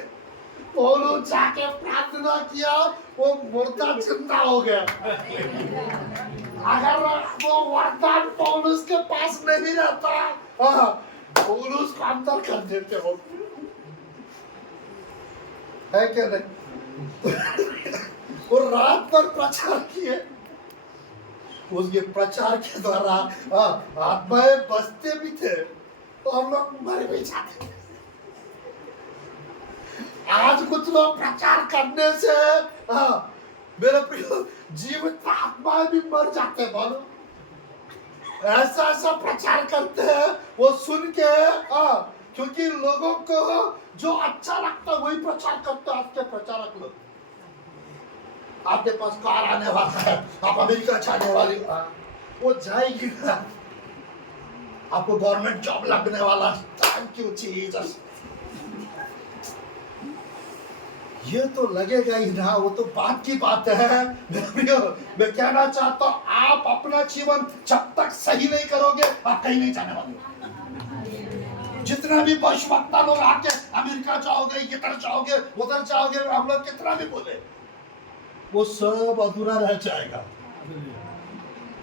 पौलुस जाके प्रार्थना किया, वो मुर्दा जिंदा हो गया। अगर वो वरदान पौलुस के पास नहीं रहता, पौलुस को अंदर कर देते हो, है क्या नहीं? वो रात भर प्रचार किए, उसके प्रचार के द्वारा आत्माएं बचते भी थे और लोग मर भी जाते। आज कुछ लोग प्रचार करने से मेरे प्रिय जीवित आत्माएं भी मर जाते, मानो ऐसा प्रचार करते हैं। वो सुन के क्योंकि लोगों को जो अच्छा लगता है वही प्रचार करते हैं। आपके प्रचारक लोग, आपके पास कार आने वाला है, आप अमेरिका जाने वाली, वो जाएगी ना, आपको गवर्नमेंट जॉब लगने वाला, थैंक यू जीसस। ये तो लगेगा ही ना, वो तो बात की बात है। मैं कहना चाहता हूं, आप अपना जीवन जब तक सही नहीं करोगे आप कहीं नहीं जाने वाले। जितना भी भविष्यवक्ता लोग आके अमेरिका जाओगे, इधर जाओगे, उधर जाओगे, हम लोग कितना भी बोले, वो सब अधूरा रह जाएगा।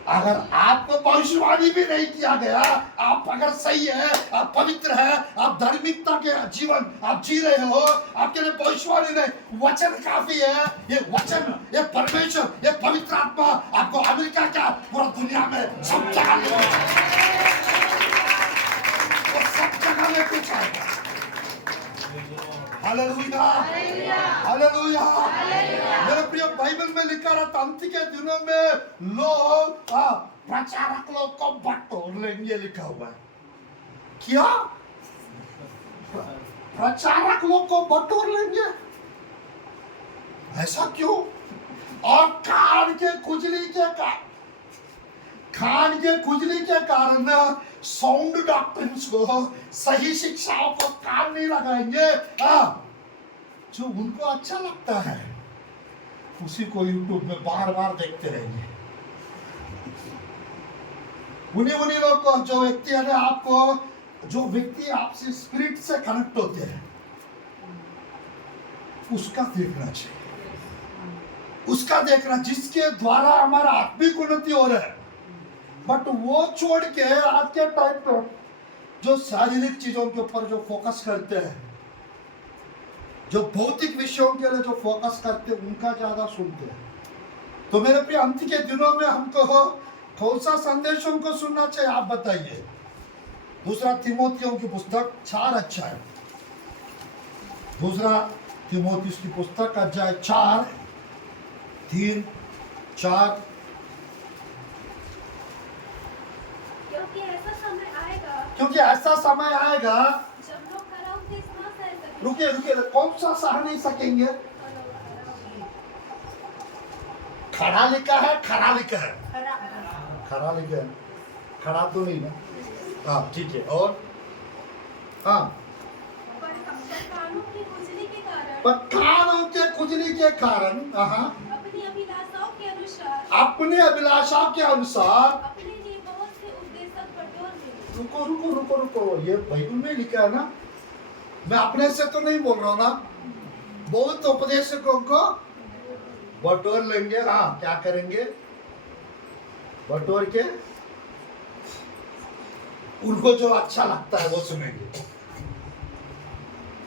अगर आपको भविष्यवाणी भी नहीं किया गया, आप अगर सही है, आप पवित्र है, आप धार्मिकता के जीवन आप जी रहे हो, आपके लिए भविष्यवाणी नहीं, वचन काफी है। ये वचन, ये परमेश्वर, ये पवित्र आत्मा आपको अमेरिका क्या, पूरा दुनिया में सब जगह ले वो सब जगह लेके जाएगा। Hallelujah, hallelujah. मेरे प्रिय, बाइबल में लिखा रहता अंत के दिनों में लोग प्रचारक लोग को बटोर लेंगे, लिखा हुआ है। क्या? प्रचारक लोग को बटोर लेंगे? ऐसा क्यों? और कान के खुजली के कारण साउंड डॉक्ट्रिन्स को, सही शिक्षाओं को कान नहीं लगाएंगे। जो उनको अच्छा लगता है उसी को यूट्यूब में बार बार देखते रहेंगे। उन्हीं लोग को, जो व्यक्ति है आपको, जो व्यक्ति आपसे स्पिरिट से कनेक्ट होते हैं, उसका देखना चाहिए, उसका देखना, जिसके द्वारा हमारा आत्मिक उन्नति हो रहा है। बट वो छोड़ के आज के टाइम पर जो शारीरिक चीजों के ऊपर जो फोकस करते हैं, जो भौतिक विषयों के लिए जो फोकस करते हैं, उनका ज्यादा सुनते हैं। तो मेरे प्रिय, अंत के दिनों में हमको कौन सा संदेशों को सुनना चाहिए, आप बताइए। दूसरा तीमुथियों की पुस्तक 4 अध्याय, दूसरा तीमुथियुस की पुस्तक अध्याय 4, 3, 4। क्योंकि ऐसा समय आएगा जब लोग खरा उपदेश ना सह सकें। रुकिए, कौन सा सह नहीं सकेंगे? खड़ा लिखा है, खरा लिखा है, खरा लिखा है, खड़ा तो नहीं ना। हाँ ठीक है। और हाँ, पर कानों की खुजली के कारण, पर कानों के खुजली के कारण अपनी अभिलाषाओं के अनुसार, अपने अभिलाषाओं के अनुसार अपने लिए बहुत से उपदेशक बटोर लेंगे। रुको, ये बाइबल में लिखा है ना, मैं अपने से तो नहीं बोल रहा हूँ ना। बहुत उपदेशकों को बटोर लेंगे। हाँ, क्या करेंगे? बटोर के उनको जो अच्छा लगता है वो सुनेंगे।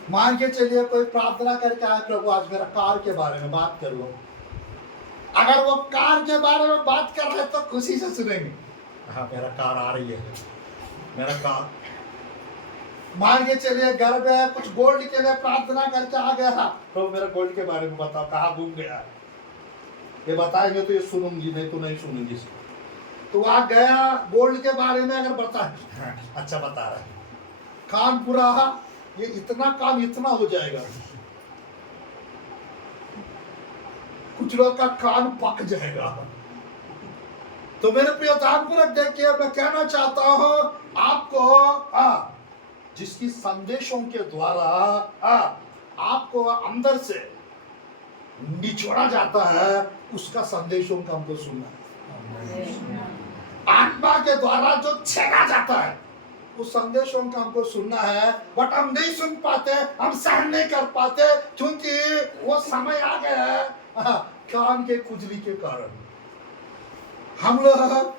मान के चलिए कोई प्रार्थना करके आए, प्रभु आज मेरा कार के बारे में बात कर लो। अगर वो कार के बारे में बात कर रहे तो खुशी से सुनेंगे। हाँ, मेरा कार आ रही है, मेरा कार। मान के चलिए घर में कुछ गोल्ड के लिए प्रार्थना करके आ गया था, प्रभु मेरा गोल्ड के बारे में बताओ, कहाँ घूम गया। ये बताएंगे तो ये सुनूंगी, नहीं तो नहीं सुनूंगी। तो वहां गया, गोल्ड के बारे में अगर बता, अच्छा बता रहा है, कान पूरा, ये इतना काम इतना हो जाएगा। कुछ लोग का कान पक जाएगा। तो मेरे प्रिय ध्यानपूर्वक देखिए, मैं कहना चाहता हूं आपको, जिसकी संदेशों के द्वारा आपको अंदर से निचोड़ा जाता है, उसका संदेशों का हमको सुनना है। आत्मा के द्वारा जो छेड़ा जाता है, उस संदेशों का हमको सुनना है। बट हम नहीं सुन पाते, हम सहन नहीं कर पाते, क्योंकि वो समय आ गया है कान के खुजली के कारण। हम लोग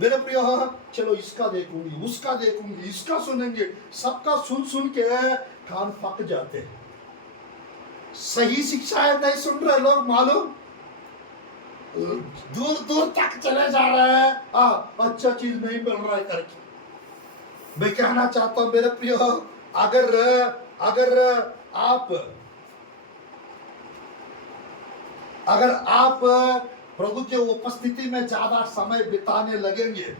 मेरे प्रिय, चलो इसका देखूंगी, उसका देखूंगी, इसका सुनेंगे, सबका सुन सुन के कान पक जाते हैं। सही शिक्षाएं नहीं सुन रहे लोग, मालूम, दूर दूर तक चले जा रहे हैं, अच्छा चीज नहीं मिल रहा है करके। मैं कहना चाहता हूं मेरे प्रिय, अगर आप प्रभु के उपस्थिति में ज्यादा समय बिताने लगेंगे,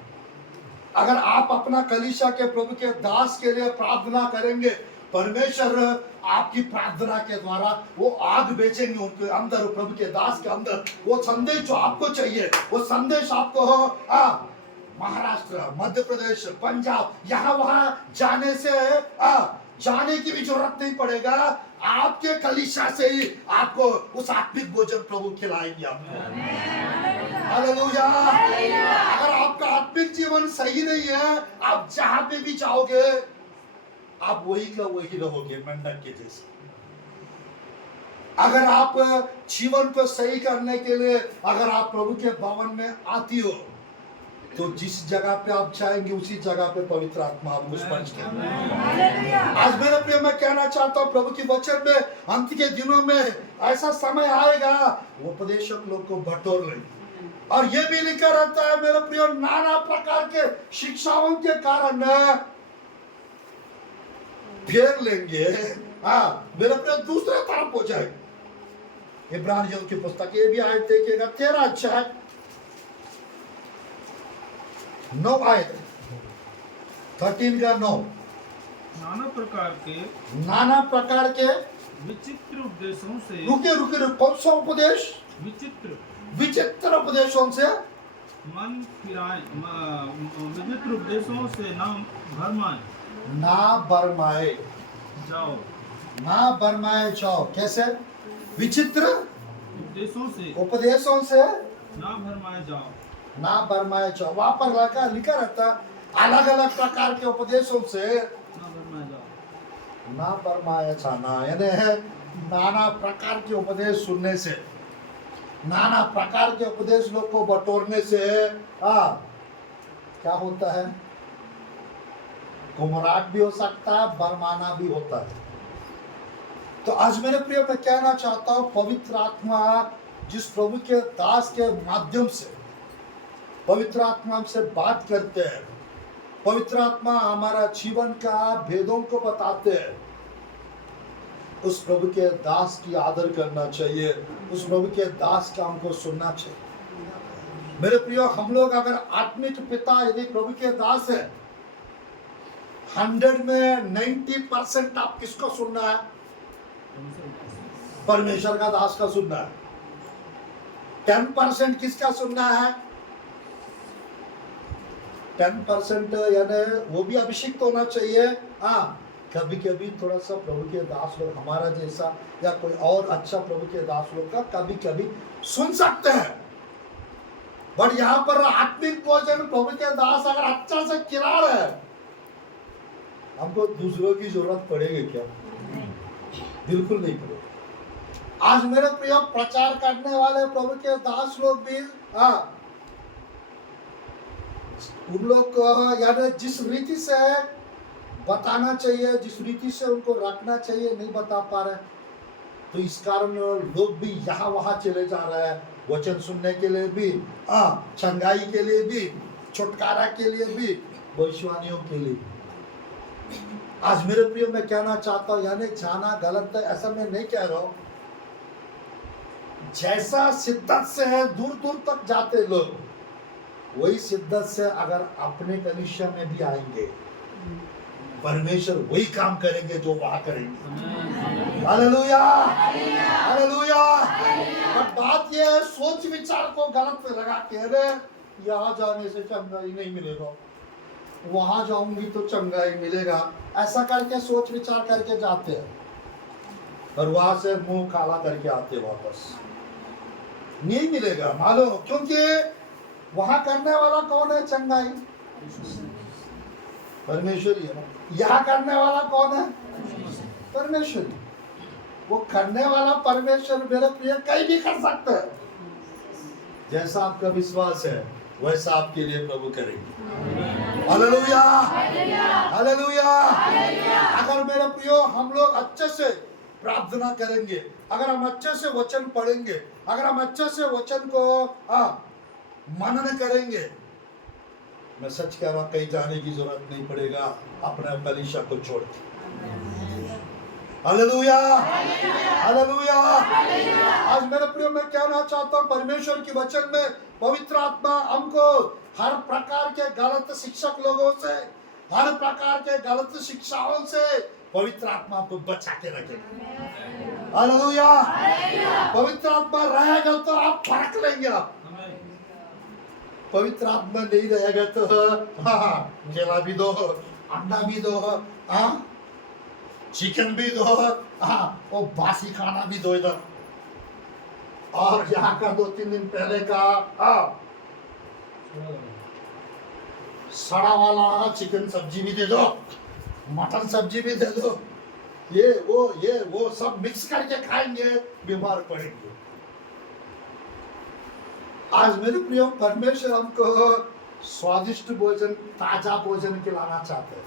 अगर आप अपना कलीसिया के प्रभु के दास के लिए प्रार्थना करेंगे, परमेश्वर आपकी प्रार्थना के द्वारा वो आग बेचेंगे उनके अंदर, प्रभु के दास के अंदर। वो संदेश जो आपको चाहिए, वो संदेश आपको महाराष्ट्र, मध्य प्रदेश, पंजाब, यहाँ वहां जाने की भी जरूरत नहीं पड़ेगा। आपके कलीसिया से ही आपको उस आत्मिक भोजन प्रभु खिलाएंगे आपको। हालेलुया। अगर आपका आत्मिक जीवन सही नहीं है, आप जहां पे भी जाओगे आप वही का वही रहोगे, मेंढक के जैसे। अगर आप जीवन को सही करने के लिए अगर आप प्रभु के भवन में आती हो, तो जिस जगह पे आप जाएंगे उसी जगह पे पवित्र आत्मा आपको स्पर्श करेगी। आज मेरे प्रिय मैं कहना चाहता हूँ, प्रभु की वचन में अंत के दिनों में ऐसा समय आएगा वो उपदेशक लोग को बटोर लेंगे। और ये भी लिखा रहता है मेरे प्रिय, नाना प्रकार के शिक्षाओं के कारण फेर लेंगे। हाँ मेरे प्रिय दूसरे तरफ हो जाएगा। इब्रानियों की पुस्तक ये भी आयत देखिएगा 13 अध्याय 9 आयत 13 का 9। नाना प्रकार के विचित्र उपदेशों से, रुके कौन सा उपदेश? विचित्र उपदेशों से मन फिराए, विचित्र उपदेशों से ना भरमाए जाओ। कैसे? विचित्र उपदेशों से ना भरमाए जाओ। वहां पर लिखा रहता अलग अलग प्रकार के उपदेशों से ना भरमाया जाना, यानी नाना प्रकार के उपदेश सुनने से, नाना प्रकार के उपदेश लोग को बटोरने से क्या होता है? गुमराह भी हो सकता है, बरमाना भी होता है। तो आज मेरे प्रिय मैं कहना चाहता हूं, पवित्र आत्मा जिस प्रभु के दास के माध्यम से पवित्र आत्मा हमसे बात करते हैं, पवित्र आत्मा हमारा जीवन का भेदों को बताते हैं, उस प्रभु के दास की आदर करना चाहिए, उस प्रभु के दास का हमको सुनना चाहिए। मेरे प्रियो, हम लोग अगर आत्मिक पिता यदि प्रभु के दास है, 100 में 90% आप किसको सुनना है? परमेश्वर का दास का सुनना है। 10% किसका सुनना है? 10% यानी वो भी अभिषिक्त होना चाहिए। कभी कभी थोड़ा सा प्रभु के दास लोग हमारा जैसा या कोई और अच्छा प्रभु के दास लोग का कभी कभी सुन सकते हैं, बट यहाँ पर आत्मिक भोजन प्रभु के दास अगर अच्छा से खिला रहे हैं, हमको दूसरों की जरूरत पड़ेगी क्या? बिल्कुल नहीं पड़ेगी। आज मेरे प्रिय प्रचार करने वाले प्रभु के दास लोग भी उन लोग को यानी जिस रीति से बताना चाहिए, जिस रीति से उनको रखना चाहिए, नहीं बता पा रहे, तो इस कारण लोग भी यहाँ वहाँ चले जा रहे हैं, वचन सुनने के लिए भी, चंगाई के लिए भी, छुटकारा के लिए भी, भविष्यवाणियों के लिए। आज मेरे प्रिय मैं कहना चाहता हूँ, यानी जाना गलत है ऐसा मैं नहीं कह रहा हूँ। जैसा शिद्दत से है दूर दूर तक जाते लोग, वही शिद्दत से अगर अपने कलीसिया में भी आएंगे, परमेश्वर वही काम करेंगे जो वहां करेंगे। Hallelujah, hallelujah. बट बात यह है, सोच विचार को गलत में लगा के, अरे यहाँ जाने से चंगाई नहीं मिलेगा, वहां जाऊंगी तो चंगाई मिलेगा, ऐसा करके सोच विचार करके जाते हैं और वहां से मुंह काला करके आते वापस। नहीं मिलेगा, मालूम, क्योंकि वहां करने वाला कौन है? चंगाई परमेश्वर ही है ना। यहाँ करने वाला कौन है? परमेश्वर। वो करने वाला परमेश्वर मेरे प्रिय कहीं भी कर सकता है। जैसा आपका विश्वास है वैसा आपके लिए प्रभु करेंगे। Hallelujah, hallelujah. अगर मेरे प्रियो हम लोग अच्छे से प्रार्थना करेंगे, अगर हम अच्छे से वचन पढ़ेंगे, अगर हम अच्छे से वचन को मनन करेंगे, मैं सच कह रहा हूं, कहीं जाने की जरूरत नहीं पड़ेगा अपने कलीसिया को छोड़ के। Hallelujah, hallelujah. आज मेरे प्रियो मैं कहना चाहता हूं, परमेश्वर के वचन में पवित्र आत्मा हमको हर प्रकार के गलत शिक्षक लोगों से, हर प्रकार के गलत शिक्षाओं से पवित्र आत्मा को बचा के रखेगा। हालेलुया। पवित्र आत्मा रहेगा तो आप फर्क लेंगे। आप पवित्र आत्मा नहीं रहेगा तो केला भी दो, अंडा भी दो, चिकन भी दो, हाँ, वो बासी खाना भी दो इधर, और यहाँ का 2-3 दिन पहले का सड़ा वाला चिकन सब्जी भी दे दो, मटन सब्जी भी दे दो, ये वो सब मिक्स करके खाएंगे, बीमार पड़ेंगे। आज मेरे प्रिय परमेश्वर हमको स्वादिष्ट भोजन, ताजा भोजन खिलाना चाहते हैं।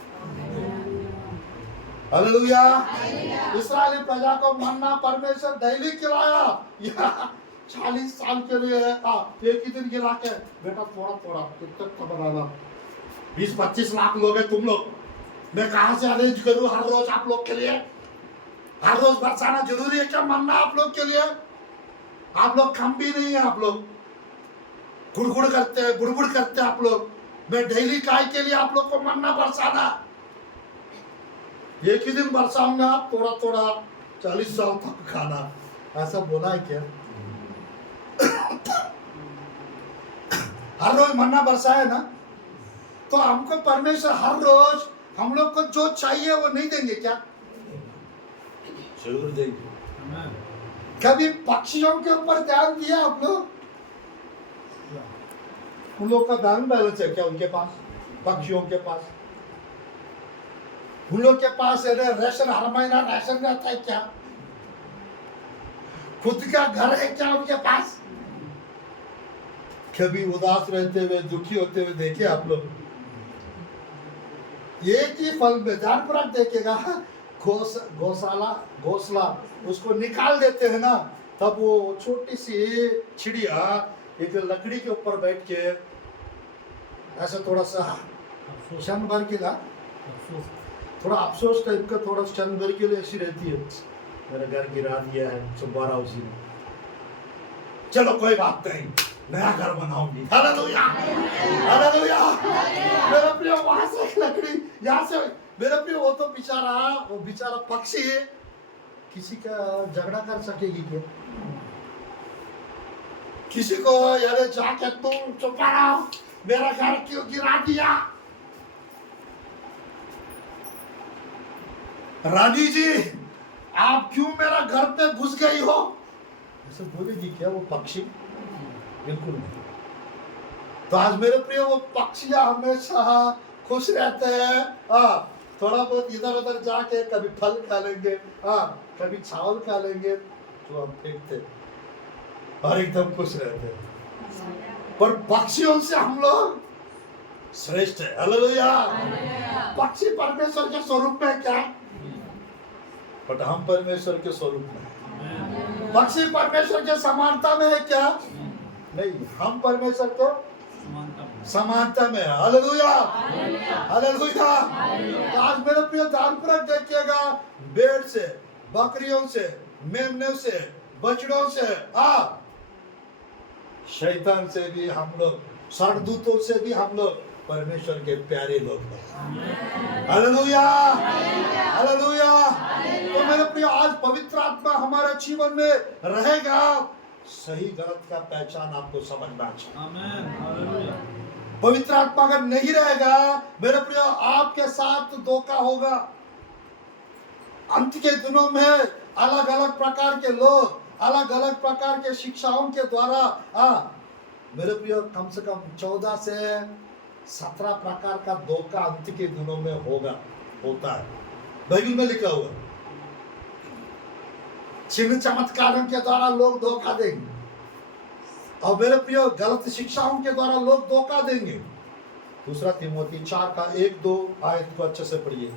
हालेलुया। इस्राएली प्रजा को मन्ना परमेश्वर डेली खिलाया, या 40 साल के लिए एक ही दिन खिला के, बेटा थोड़ा थोड़ा कितना तो बनाना, 20-25 लाख लोग हैं तुम लोग, मैं कहां से अरेंज करूं हर रोज आप लोग के लिए? हर रोज बरसाना जरूरी है क्या मन्ना आप लोग के लिए? आप लोग कम भी नहीं है, आप लोग गुड़गुड़ करते हैं, बुड़बुड़ करते हैं आप लोग। मैं डेली काय के लिए आप लोग को मन्ना बरसाना, एक ही दिन बरसाऊंगा, थोड़ा थोड़ा 40 साल तक खाना, ऐसा बोला है क्या? हर रोज मन्ना बरसाए ना, तो हमको परमेश्वर हर रोज हम लोग को जो चाहिए वो नहीं देंगे क्या? जरूर देंगे। कभी पक्षियों के ऊपर ध्यान दिया आप लोग? उन लोग का बैंक बैलेंस है क्या उनके पास? पक्षियों के पास, उन लोग के पास राशन, हर महीना राशन रहता है क्या? खुद का घर है क्या उनके पास? कभी उदास रहते हुए, दुखी होते हुए देखे आप लोग? एक ही फल में जानवर देखेगा, घोंसला उसको निकाल देते हैं ना, तब वो छोटी सी चिड़िया एक लकड़ी के ऊपर बैठ के ऐसा थोड़ा सा क्षण भर के थोड़ा अफसोस टाइप का, थोड़ा क्षण भर के लिए ऐसी रहती है, मेरा घर गिरा दिया है सुबारा उसी ने, चलो कोई बात नहीं, नया घर बनाऊंगी। Hallelujah, hallelujah. मेरा प्रिय वहां से एक लकड़ी, यहाँ से मेरा प्रिय वो तो बेचारा पक्षी किसी का झगड़ा कर सकेगी क्या? किसी को यार जाके तुम चुप रहो, मेरा घर क्यों गिरा दिया? रानी जी आप क्यों मेरा घर पे घुस गई हो, ऐसे बोलेगी क्या वो पक्षी? बिल्कुल नहीं। तो आज मेरे प्रिय वो पक्षियां हमेशा खुश रहते हैं, थोड़ा बहुत इधर उधर जाके कभी फल खा लेंगे, कभी चावल खा लेंगे जो हम फेंकते, और एकदम खुश रहते हैं। पर पक्षियों से हम लोग श्रेष्ठ है। हालेलुया। पक्षी परमेश्वर के स्वरूप में क्या, बट हम परमेश्वर के स्वरूप में। पक्षी परमेश्वर के समानता में है क्या? नहीं, हम परमेश्वर को समानता में। Hallelujah, hallelujah. आज मेरे प्रिय ध्यानपूर्वक देखिएगा, भेड़ से, बकरियों से, मेमनों से, बछड़ों से, शैतान से भी हम लोग, स्वर्गदूतों से भी हम लोग परमेश्वर के प्यारे लोग हैं। Hallelujah, hallelujah. तो मेरे प्रिय आज पवित्र आत्मा हमारे जीवन में रहेगा, सही गलत का पहचान आपको समझना चाहिए। आमीन, हालेलुया। पवित्र आत्मा अगर नहीं रहेगा मेरे प्रिय, आपके साथ धोखा होगा। अंत के दिनों में अलग अलग प्रकार के लोग, अलग अलग प्रकार के शिक्षाओं के द्वारा मेरे प्रिय कम से कम 14 से 17 प्रकार का धोखा अंत के दिनों में होता है। बाइबल में लिखा हुआ, चिन्ह चमत्कारों के द्वारा लोग धोखा देंगे, और मेरे प्रिय गलत शिक्षाओं के द्वारा लोग धोखा देंगे। दूसरा तिमोथी 4 का 1-2 आयत को अच्छे से पढ़िए।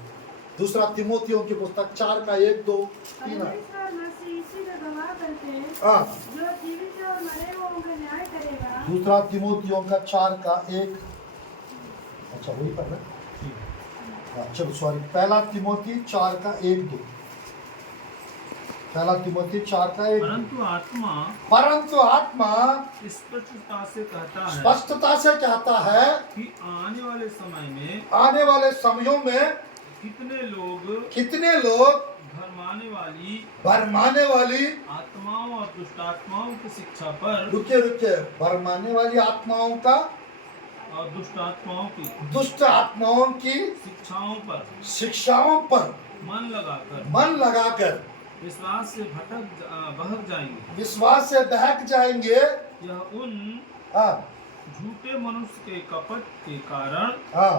दूसरा तिमोथियों की पुस्तक 4 का 1-2 3 दूसरा तिमोथियों का 4 का 1, अच्छा वही पढ़ना, चलो सॉरी, पहला तिमोथी 4 का 1-2, पहला तिमोथी 4 का 1। परंतु आत्मा स्पष्टता से कहता है कि आने वाले समयों में कितने लोग भरमाने वाली आत्माओं और दुष्ट आत्माओं की शिक्षा पर, रुके भरमाने वाली आत्माओं का और दुष्ट आत्माओं की शिक्षाओं पर मन लगाकर विश्वास से बहक जाएंगे। विश्वास से बहक जाएंगे। यह उन हाँ झूठे मनुष्य के कपट के कारण हाँ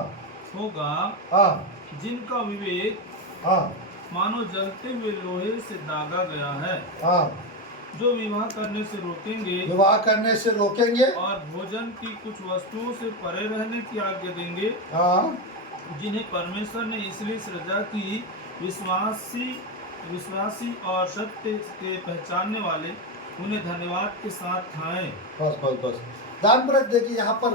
होगा हाँ जिनका विवेक हाँ मानो जलते हुए लोहे से दागा गया है, हाँ। जो विवाह करने से रोकेंगे विवाह करने से रोकेंगे। और भोजन की कुछ वस्तुओं से परे रहने की आज्ञा देंगे, हाँ जिन्हें परमेश्वर ने इसलिए सृजा की विश्वासी और सत्य के पहचानने वाले उन्हें धन्यवाद के साथ खाएं। बस बस बस दान व्रत देखिए यहाँ पर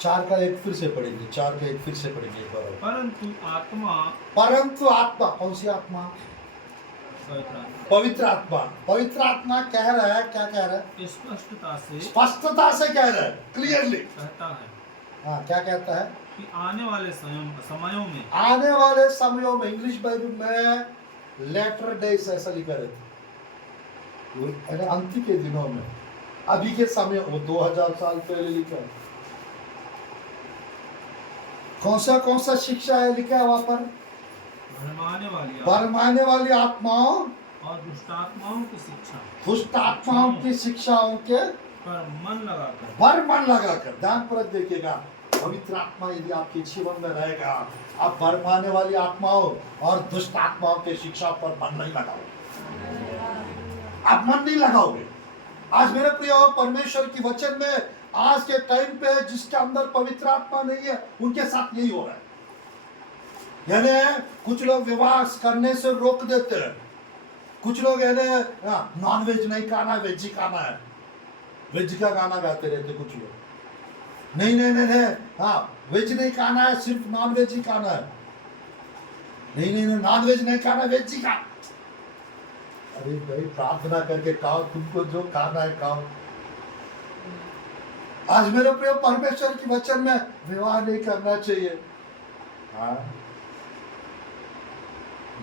4 का 1 फिर से पढ़ेंगे, 4 का 1 फिर से पढ़ेंगे एक बार और। परंतु आत्मा कौन सी आत्मा? पवित्र पवित्र आत्मा। पवित्र आत्मा कह रहा है, क्या कह रहा है? स्पष्टता से कह रहा है, क्लियरली कहता है। हाँ क्या कहता है? कि आने वाले समयों में इंग्लिश बाइबल में लेटर डेज ऐसा लिखा रहता है, अंत के दिनों में, अभी के समय, वो 2000 साल पहले लिखा है। कौन सा शिक्षा है लिखा है वहां पर? भरमाने वाली आत्माओं और दुष्ट आत्माओं की शिक्षाओं के पर मन लगाकर ध्यानपूर्वक देखिएगा। पवित्र आत्मा यदि आपके जीवन में रहेगा, आप भरमाने वाली आत्माओं और दुष्ट आत्माओं के शिक्षा पर मन नहीं लगाओगे, आप मन नहीं लगाओगे। आज मेरे प्रिय परमेश्वर की वचन में आज के टाइम पे जिसके अंदर पवित्र आत्मा नहीं है, उनके साथ यही हो रहा है। यानी कुछ लोग विवाह करने से रोक देते हैं, कुछ लोग नॉन वेज नहीं खाना, वेज ही खाना है, वेज का गाना गाते रहते कुछ लोग। नहीं, हाँ वेज नहीं खाना है, सिर्फ नॉन वेज ही खाना है। नहीं, नॉन वेज नहीं खाना, वेज ही खा। अरे भाई प्रार्थना करके खाओ, तुमको जो खाना है खाओ। आज मेरे प्रिय परमेश्वर की वचन में विवाह नहीं करना चाहिए। हाँ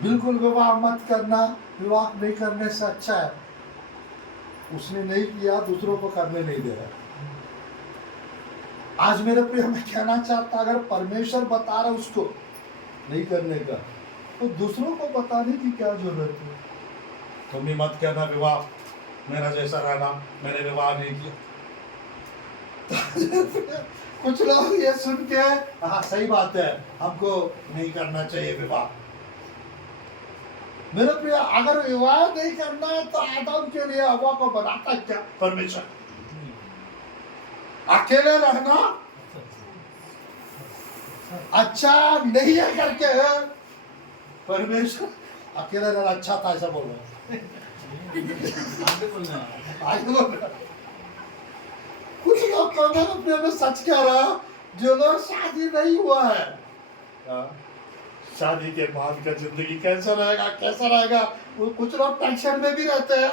बिल्कुल विवाह मत करना, विवाह नहीं करने से अच्छा है उसने नहीं किया, दूसरों को करने नहीं दे रहा। आज मेरे प्रिय मैं कहना चाहता, अगर परमेश्वर बता रहा उसको नहीं करने का, तो दूसरों को बताने की क्या जरूरत है? तुम भी मत करना विवाह, मेरा जैसा रहना, मैंने विवाह नहीं किया। कुछ लोग ये सुन के हाँ सही बात है, हमको नहीं करना चाहिए विवाह। मेरे प्रिय अगर विवाह नहीं करना है तो आदम के लिए हवा को बनाता क्या परमेश्वर? अकेले रहना अच्छा नहीं है करके परमेश्वर अकेले रहना अच्छा था ऐसा बोल रहा है। कुछ लोग कहते हैं सच कह रहा, जो लोग शादी नहीं हुआ है, शादी के बाद का जिंदगी कैसा रहेगा, वो कुछ लोग टेंशन में भी रहते हैं।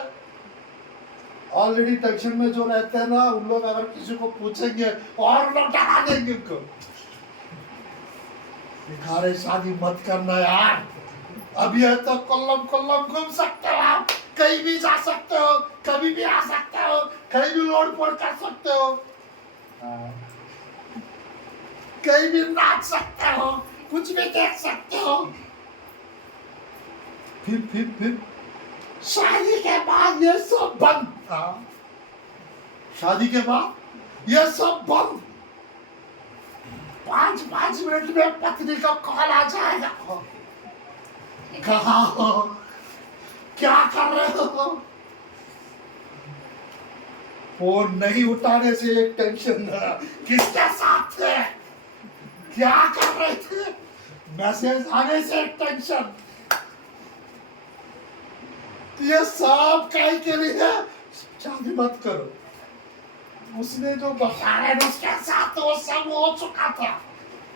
ऑलरेडी टेंशन में जो रहते हैं ना, उन लोग अगर किसी को पूछेंगे और लोग डरा देंगे उनको, अरे शादी मत करना यार, अभी है तो कल्लम घूम सकते हो आप, कहीं भी जा सकते हो, कभी भी आ सकते हो, कहीं भी लोड पोड़ कर सकते हो, कहीं भी नाच सकते हो, कुछ भी देख सकते हो। फिर शादी के बाद ये सब बंद। शादी के बाद ये सब बंद। 5 मिनट में पत्नी का कॉल आ जाएगा, कहाँ हो, क्या कर रहे हो? फोन नहीं उठाने से एक टेंशन, किसके साथ थे, क्या कर रहे थे, मैसेज आने से एक टेंशन। ये सब काय के लिए? शादी मत करो। उसने जो बताया उसके साथ वो सब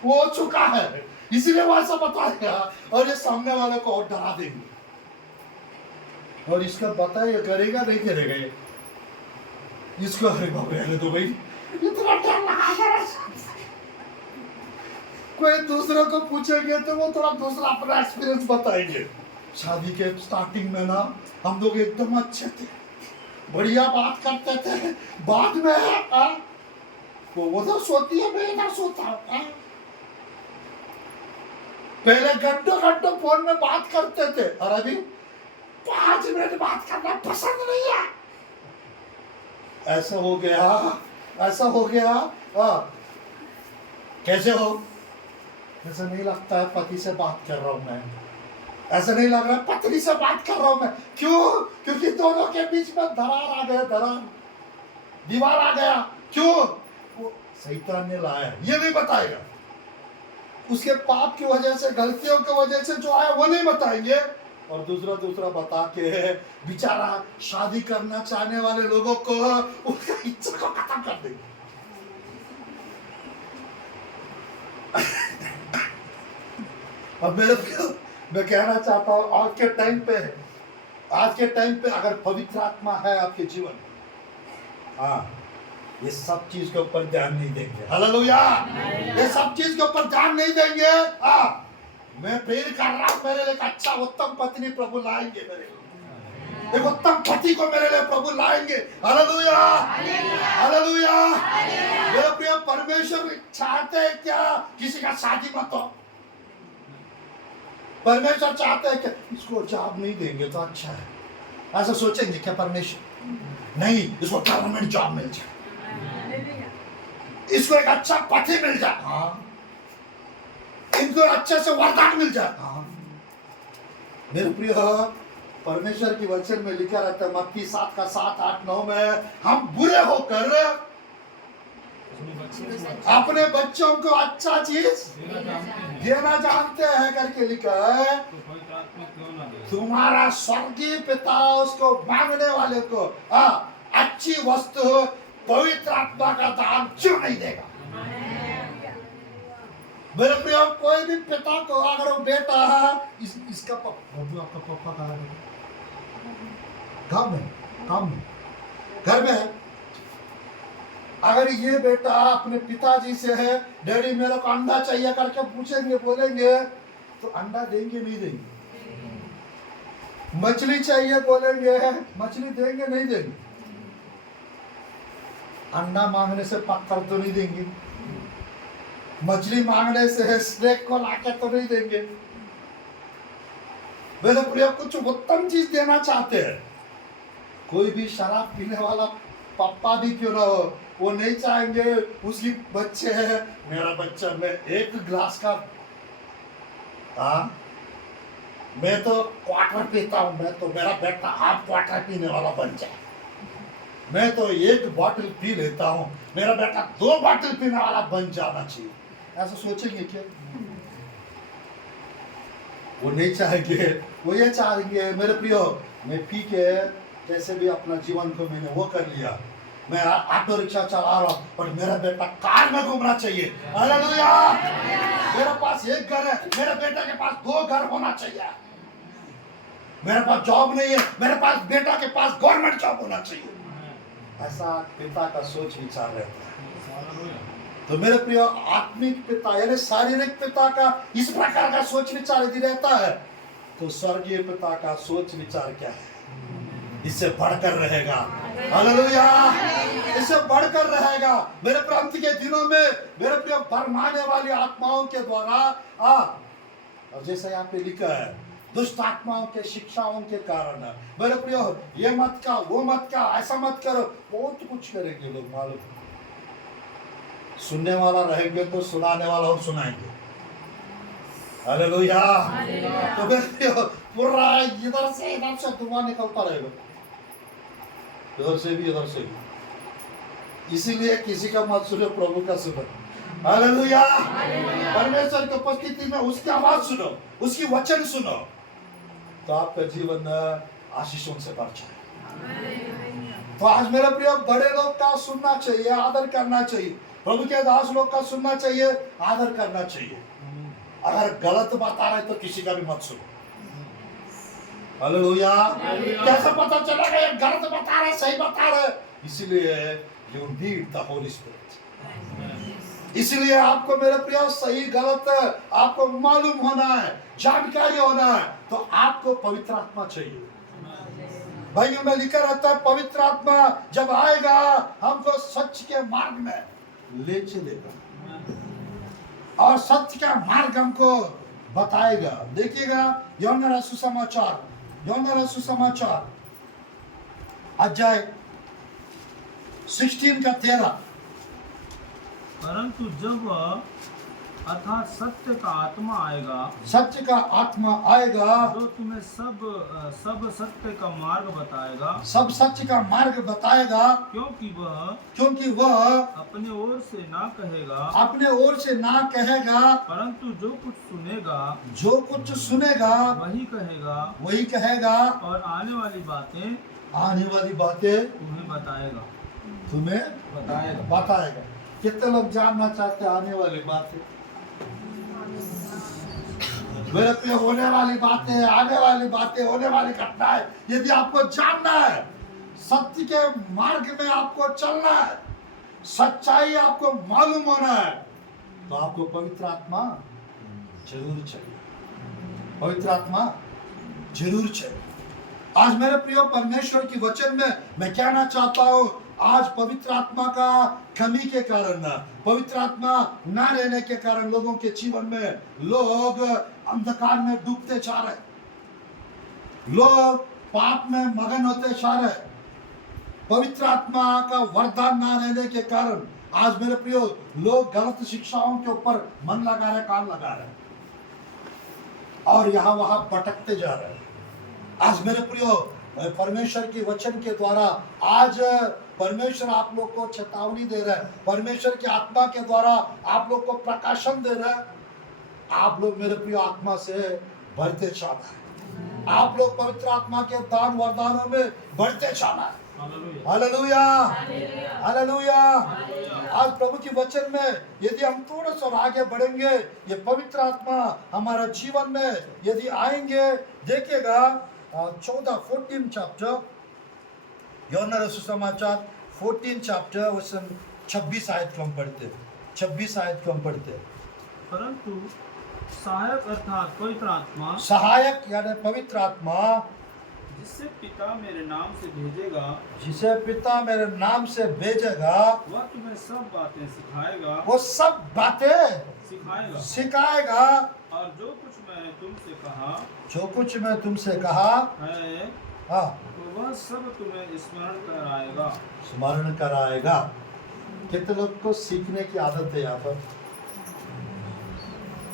हो चुका है, इसीलिए वो ऐसा बताएगा और ये सामने वाले को और डरा देंगे। और इसका बताया करेगा नहीं करेगा ये, इसको अरे बाबा रहने दो भाई, इतना डर लगा। कोई दूसरे को पूछेंगे तो वो थोड़ा दूसरा अपना एक्सपीरियंस बताएंगे। शादी के स्टार्टिंग में ना हम लोग एकदम अच्छे थे, बढ़िया बात करते थे, बाद में वो उधर सोती है, मैं इधर सोता हूँ। पहले घंटों घंटों फोन में बात करते थे और अभी 5 मिनट बात करना पसंद नहीं है। ऐसा हो गया, ऐसा हो गया। कैसे हो? ऐसा नहीं लगता है पति से बात कर रहा हूं मैं, ऐसा नहीं लग रहा है पत्नी से बात कर रहा हूं मैं। क्यों? क्योंकि दोनों के बीच में दरार आ गया, दरार, दीवार आ गया। क्यों? वो शैतान ने लाया है, ये नहीं बताएगा। उसके पाप की वजह से, गलतियों की वजह से जो आया वो नहीं बताएंगे, और दूसरा बता के बेचारा शादी करना चाहने वाले लोगों को उनका इच्छा को खत्म कर देंगे। अब मैं कहना चाहता हूं, आज के टाइम पे अगर पवित्र आत्मा है आपके जीवन में, हाँ, ये सब चीज के ऊपर ध्यान नहीं देंगे। हालेलुया! ये सब चीज के ऊपर ध्यान नहीं देंगे। हाँ, मैं प्रेर कर रहा हूं, मेरे लिए एक अच्छा उत्तम पत्नी प्रभु लाएंगे, मेरे लिए एक उत्तम पति को मेरे लिए प्रभु लाएंगे। हालेलुया! हालेलुया! मेरे प्रिय, परमेश्वर चाहते हैं क्या किसी का शादी मत हो? परमेश्वर चाहते हैं कि इसको जॉब नहीं देंगे तो अच्छा है, ऐसा सोचेंगे क्या परमेश्वर? नहीं, इसको गवर्नमेंट जॉब मिल जाए, इसको एक अच्छा पति मिल जाए, हाँ, इनको अच्छे से वरदान मिल जाए, हाँ। मेरे प्रिय, परमेश्वर की वचन में लिखा रहता है मत्ती 7 का 7, 8, 9 में, हम बुरे होकर अपने बच्चों को अच्छा चीज देना जानते हैं करके लिखा है। तुम्हारा स्वर्गीय पिता उसको मांगने वाले को अच्छी वस्तु पवित्र आत्मा का दान क्यों नहीं देगा? मेरे प्रिय, कोई भी पिता को अगर वो बेटा है, इसका प्रभु आपका पापा कहाँ है? काम में घर में है। अगर ये बेटा अपने पिताजी से है, डैडी मेरे को अंडा चाहिए करके पूछेंगे, बोलेंगे तो अंडा देंगे नहीं देंगे? मछली चाहिए बोलेंगे, मछली देंगे नहीं देंगे? अंडा मांगने से पत्थर तो नहीं देंगे, मछली मांगने से स्नेक को लाके तो नहीं देंगे। मेरे प्रिय, कुछ उत्तम चीज देना चाहते हैं। कोई भी शराब पीने वाला पापा भी क्यों ना हो, वो नहीं चाहेंगे उसकी बच्चे है, मेरा बच्चा मैं एक गिलास का, मैं तो क्वार्टर पीता हूं, मैं तो मेरा बेटा हाफ क्वार्टर पीने वाला बन जाए, मैं तो एक बॉटल पी लेता हूं, मेरा बेटा 2 बॉटल पीने वाला बन जाना चाहिए। ऐसा सोचेंगे क्या? वो नहीं चाहेंगे, वो ये चाहेंगे मेरे प्रियो, मैं पी के कैसे भी अपना जीवन को मैंने वो कर लिया, मैं ऑटो रिक्शा चला रहा हूँ, और मेरा बेटा कार में घूमना चाहिए। हालेलुया! मेरे पास एक घर है, मेरे बेटे के पास 2 घर होना चाहिए। मेरे पास जॉब नहीं है, मेरे पास बेटा के पास गवर्नमेंट जॉब होना चाहिए। ऐसा पिता का सोच विचार रहता है। तो मेरे प्रिय, आत्मिक पिता यानी शारीरिक पिता का इस प्रकार का सोच विचार यदि रहता है, तो स्वर्गीय पिता का सोच विचार क्या है? इससे बढ़कर रहेगा। हालेलुया! इससे बढ़कर रहेगा। मेरे प्रांत के दिनों में मेरे प्रिय, भरमाने वाली आत्माओं के द्वारा और जैसे यहाँ पे लिखा है, दुष्ट आत्माओं के शिक्षाओं के कारण, मेरे प्रिय, ये मत का, वो मत का, ऐसा मत करो, बहुत कुछ करेंगे लोग, मालूम। सुनने वाला रहेंगे तो सुनाने वाला और सुनाएंगे। हालेलुया! तो मेरे प्रिय, पूरा इधर से धुआं निकलता रहेगा, इधर से भी इधर से भी। इसीलिए किसी का मत सुनो, प्रभु का सुनो। हालेलुया! परमेश्वर की उपस्थिति में उसकी आवाज सुनो, उसकी वचन सुनो, तो आपका जीवन आशीषों से भर जाए। तो आज मेरे प्रिय, बड़े लोग का सुनना चाहिए, आदर करना चाहिए, प्रभु के दास लोग का सुनना चाहिए, आदर करना चाहिए। अगर गलत बता रहे तो किसी का भी मत सुनो। हालेलुया! कैसे पता चलेगा ये गलत बता रहे, सही बता रहे? इसीलिए you need the Holi spirit. इसलिए आपको मेरे प्रिय, सही गलत आपको मालूम होना है, जानकारी होना है, तो आपको पवित्र आत्मा चाहिए। भाइयों में लिखा रहता है, पवित्र आत्मा जब आएगा हमको सच के मार्ग में ले चलेगा, और सत्य का मार्ग हमको बताएगा। देखिएगा यूहन्ना सुसमाचार अध्याय 16 का 13। परंतु जब अर्थात सत्य का आत्मा आएगा, सत्य का आत्मा आएगा जो तुम्हें सब सत्य का मार्ग बताएगा, सब सत्य का मार्ग बताएगा, क्योंकि वह अपने ओर से ना कहेगा, परंतु जो कुछ सुनेगा वही कहेगा, और आने वाली बातें तुम्हें बताएगा। कितने लोग जानना चाहते हैं आने वाली बातें? मेरे पे होने वाली बातें, आने वाली बातें, होने वाली घटनाएं यदि आपको जानना है, सत्य के मार्ग में आपको चलना है, सच्चाई आपको मालूम होना है, तो आपको पवित्र आत्मा जरूर चाहिए। पवित्र आत्मा जरूर चाहिए। आज मेरे प्रिय परमेश्वर की वचन में मैं कहना चाहता हूं, आज पवित्र आत्मा का कमी के कारण, पवित्र आत्मा ना रहने के कारण लोगों के जीवन में लोग अंधकार में डूबते जा रहे, लोग पाप में मगन होते जा रहे। पवित्र आत्मा का वरदान ना रहने के कारण आज मेरे प्रियो लोग गलत शिक्षाओं के ऊपर मन लगा रहे, कान लगा रहे और यहाँ वहां भटकते जा रहे हैं। आज मेरे प्रियो परमेश्वर के वचन के द्वारा आज परमेश्वर आप लोग को चेतावनी दे रहा है, परमेश्वर की आत्मा के द्वारा आप लोग को प्रकाशन दे रहा है। आप लोग मेरे प्रिय आत्मा से बढ़ते जाना है, आप लोग पवित्र आत्मा के दान वरदानों में बढ़ते जाना है। Hallelujah, hallelujah. आज प्रभु के वचन में यदि हम थोड़ा सा आगे बढ़ेंगे, ये पवित्र आत्मा हमारा जीवन में यदि आएंगे, देखिएगा 14 चैप्टर यूहन्ना सुसमाचार 14 चैप्टर वचन 26 आयत को हम पढ़ते। परंतु सहायक अर्थात पवित्र आत्मा, सहायक यानी पवित्र आत्मा, जिसे पिता मेरे नाम से भेजेगा, वह तुम्हें सब बातें सिखाएगा, वो सब बातें सिखाएगा, और जो कुछ मैंने तुमसे कहा है, हाँ, तो वह सब तुम्हें स्मरण कराएगा। कितने लोग को सीखने की आदत है? यहाँ पर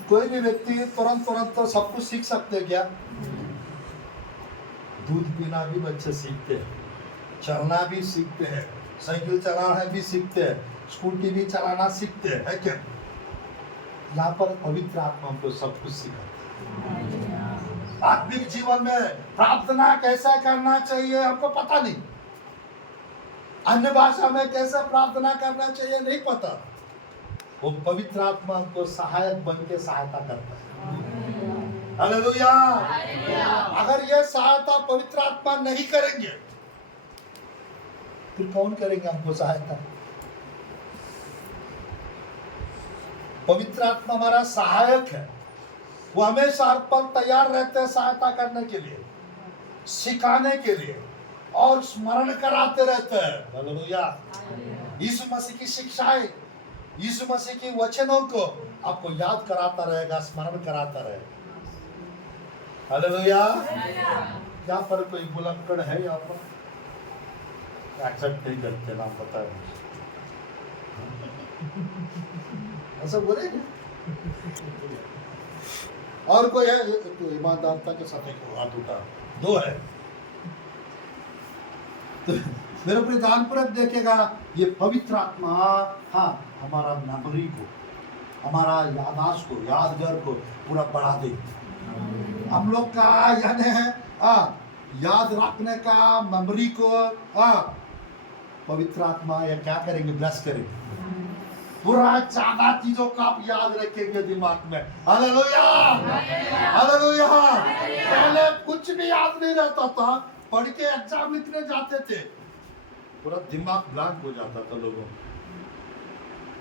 कोई भी व्यक्ति तुरंत तो सब कुछ सीख सकते हैं क्या? दूध पीना भी बच्चे सीखते हैं, चलना भी सीखते हैं, साइकिल चलाना भी सीखते हैं, स्कूटी भी चलाना सीखते हैं, है क्या? यहाँ पर पवित्र आत्मा को सब कुछ सिखाते हैं। आत्मिक जीवन में प्रार्थना कैसा करना चाहिए हमको पता नहीं, अन्य भाषा में कैसे प्रार्थना करना चाहिए नहीं पता। वो पवित्र आत्मा को सहायक बन के सहायता करता है। हालेलुया। अगर ये सहायता पवित्र आत्मा नहीं करेंगे, फिर कौन करेंगे हमको सहायता? पवित्र आत्मा हमारा सहायक है, वो हमेशा हर पल तैयार रहते हैं सहायता करने के लिए, सिखाने के लिए और स्मरण कराते रहते हैं। हालेलुया। यीशु मसीह की शिक्षाएं, यीशु मसीह के वचनों को आपको याद कराता रहेगा, स्मरण कराता रहेगा। हालेलुया। यहाँ पर कोई बुलक्कड़ है? यहाँ पर एक्सेप्ट नहीं करते ना, पता है ऐसा बोलेंगे। और कोई है तो ईमानदारता के साथ हाथ उठा, 2 है तो मेरे प्रिय ध्यानपूर्वक देखेगा, ये पवित्र आत्मा हाँ हमारा मेमोरी को, हमारा याददाश्त को, यादगार को पूरा बढ़ा देगी। हम लोग का यानी याद रखने का मेमोरी को पवित्र आत्मा या क्या करेंगे? ब्लेस करेंगे। पूरा ज्यादा चीजों का आप याद रखेंगे दिमाग में। Hallelujah, hallelujah. पहले कुछ भी याद नहीं रहता था, पढ़ के एग्जाम लिखने जाते थे, पूरा दिमाग ब्लैंक हो जाता था लोगों,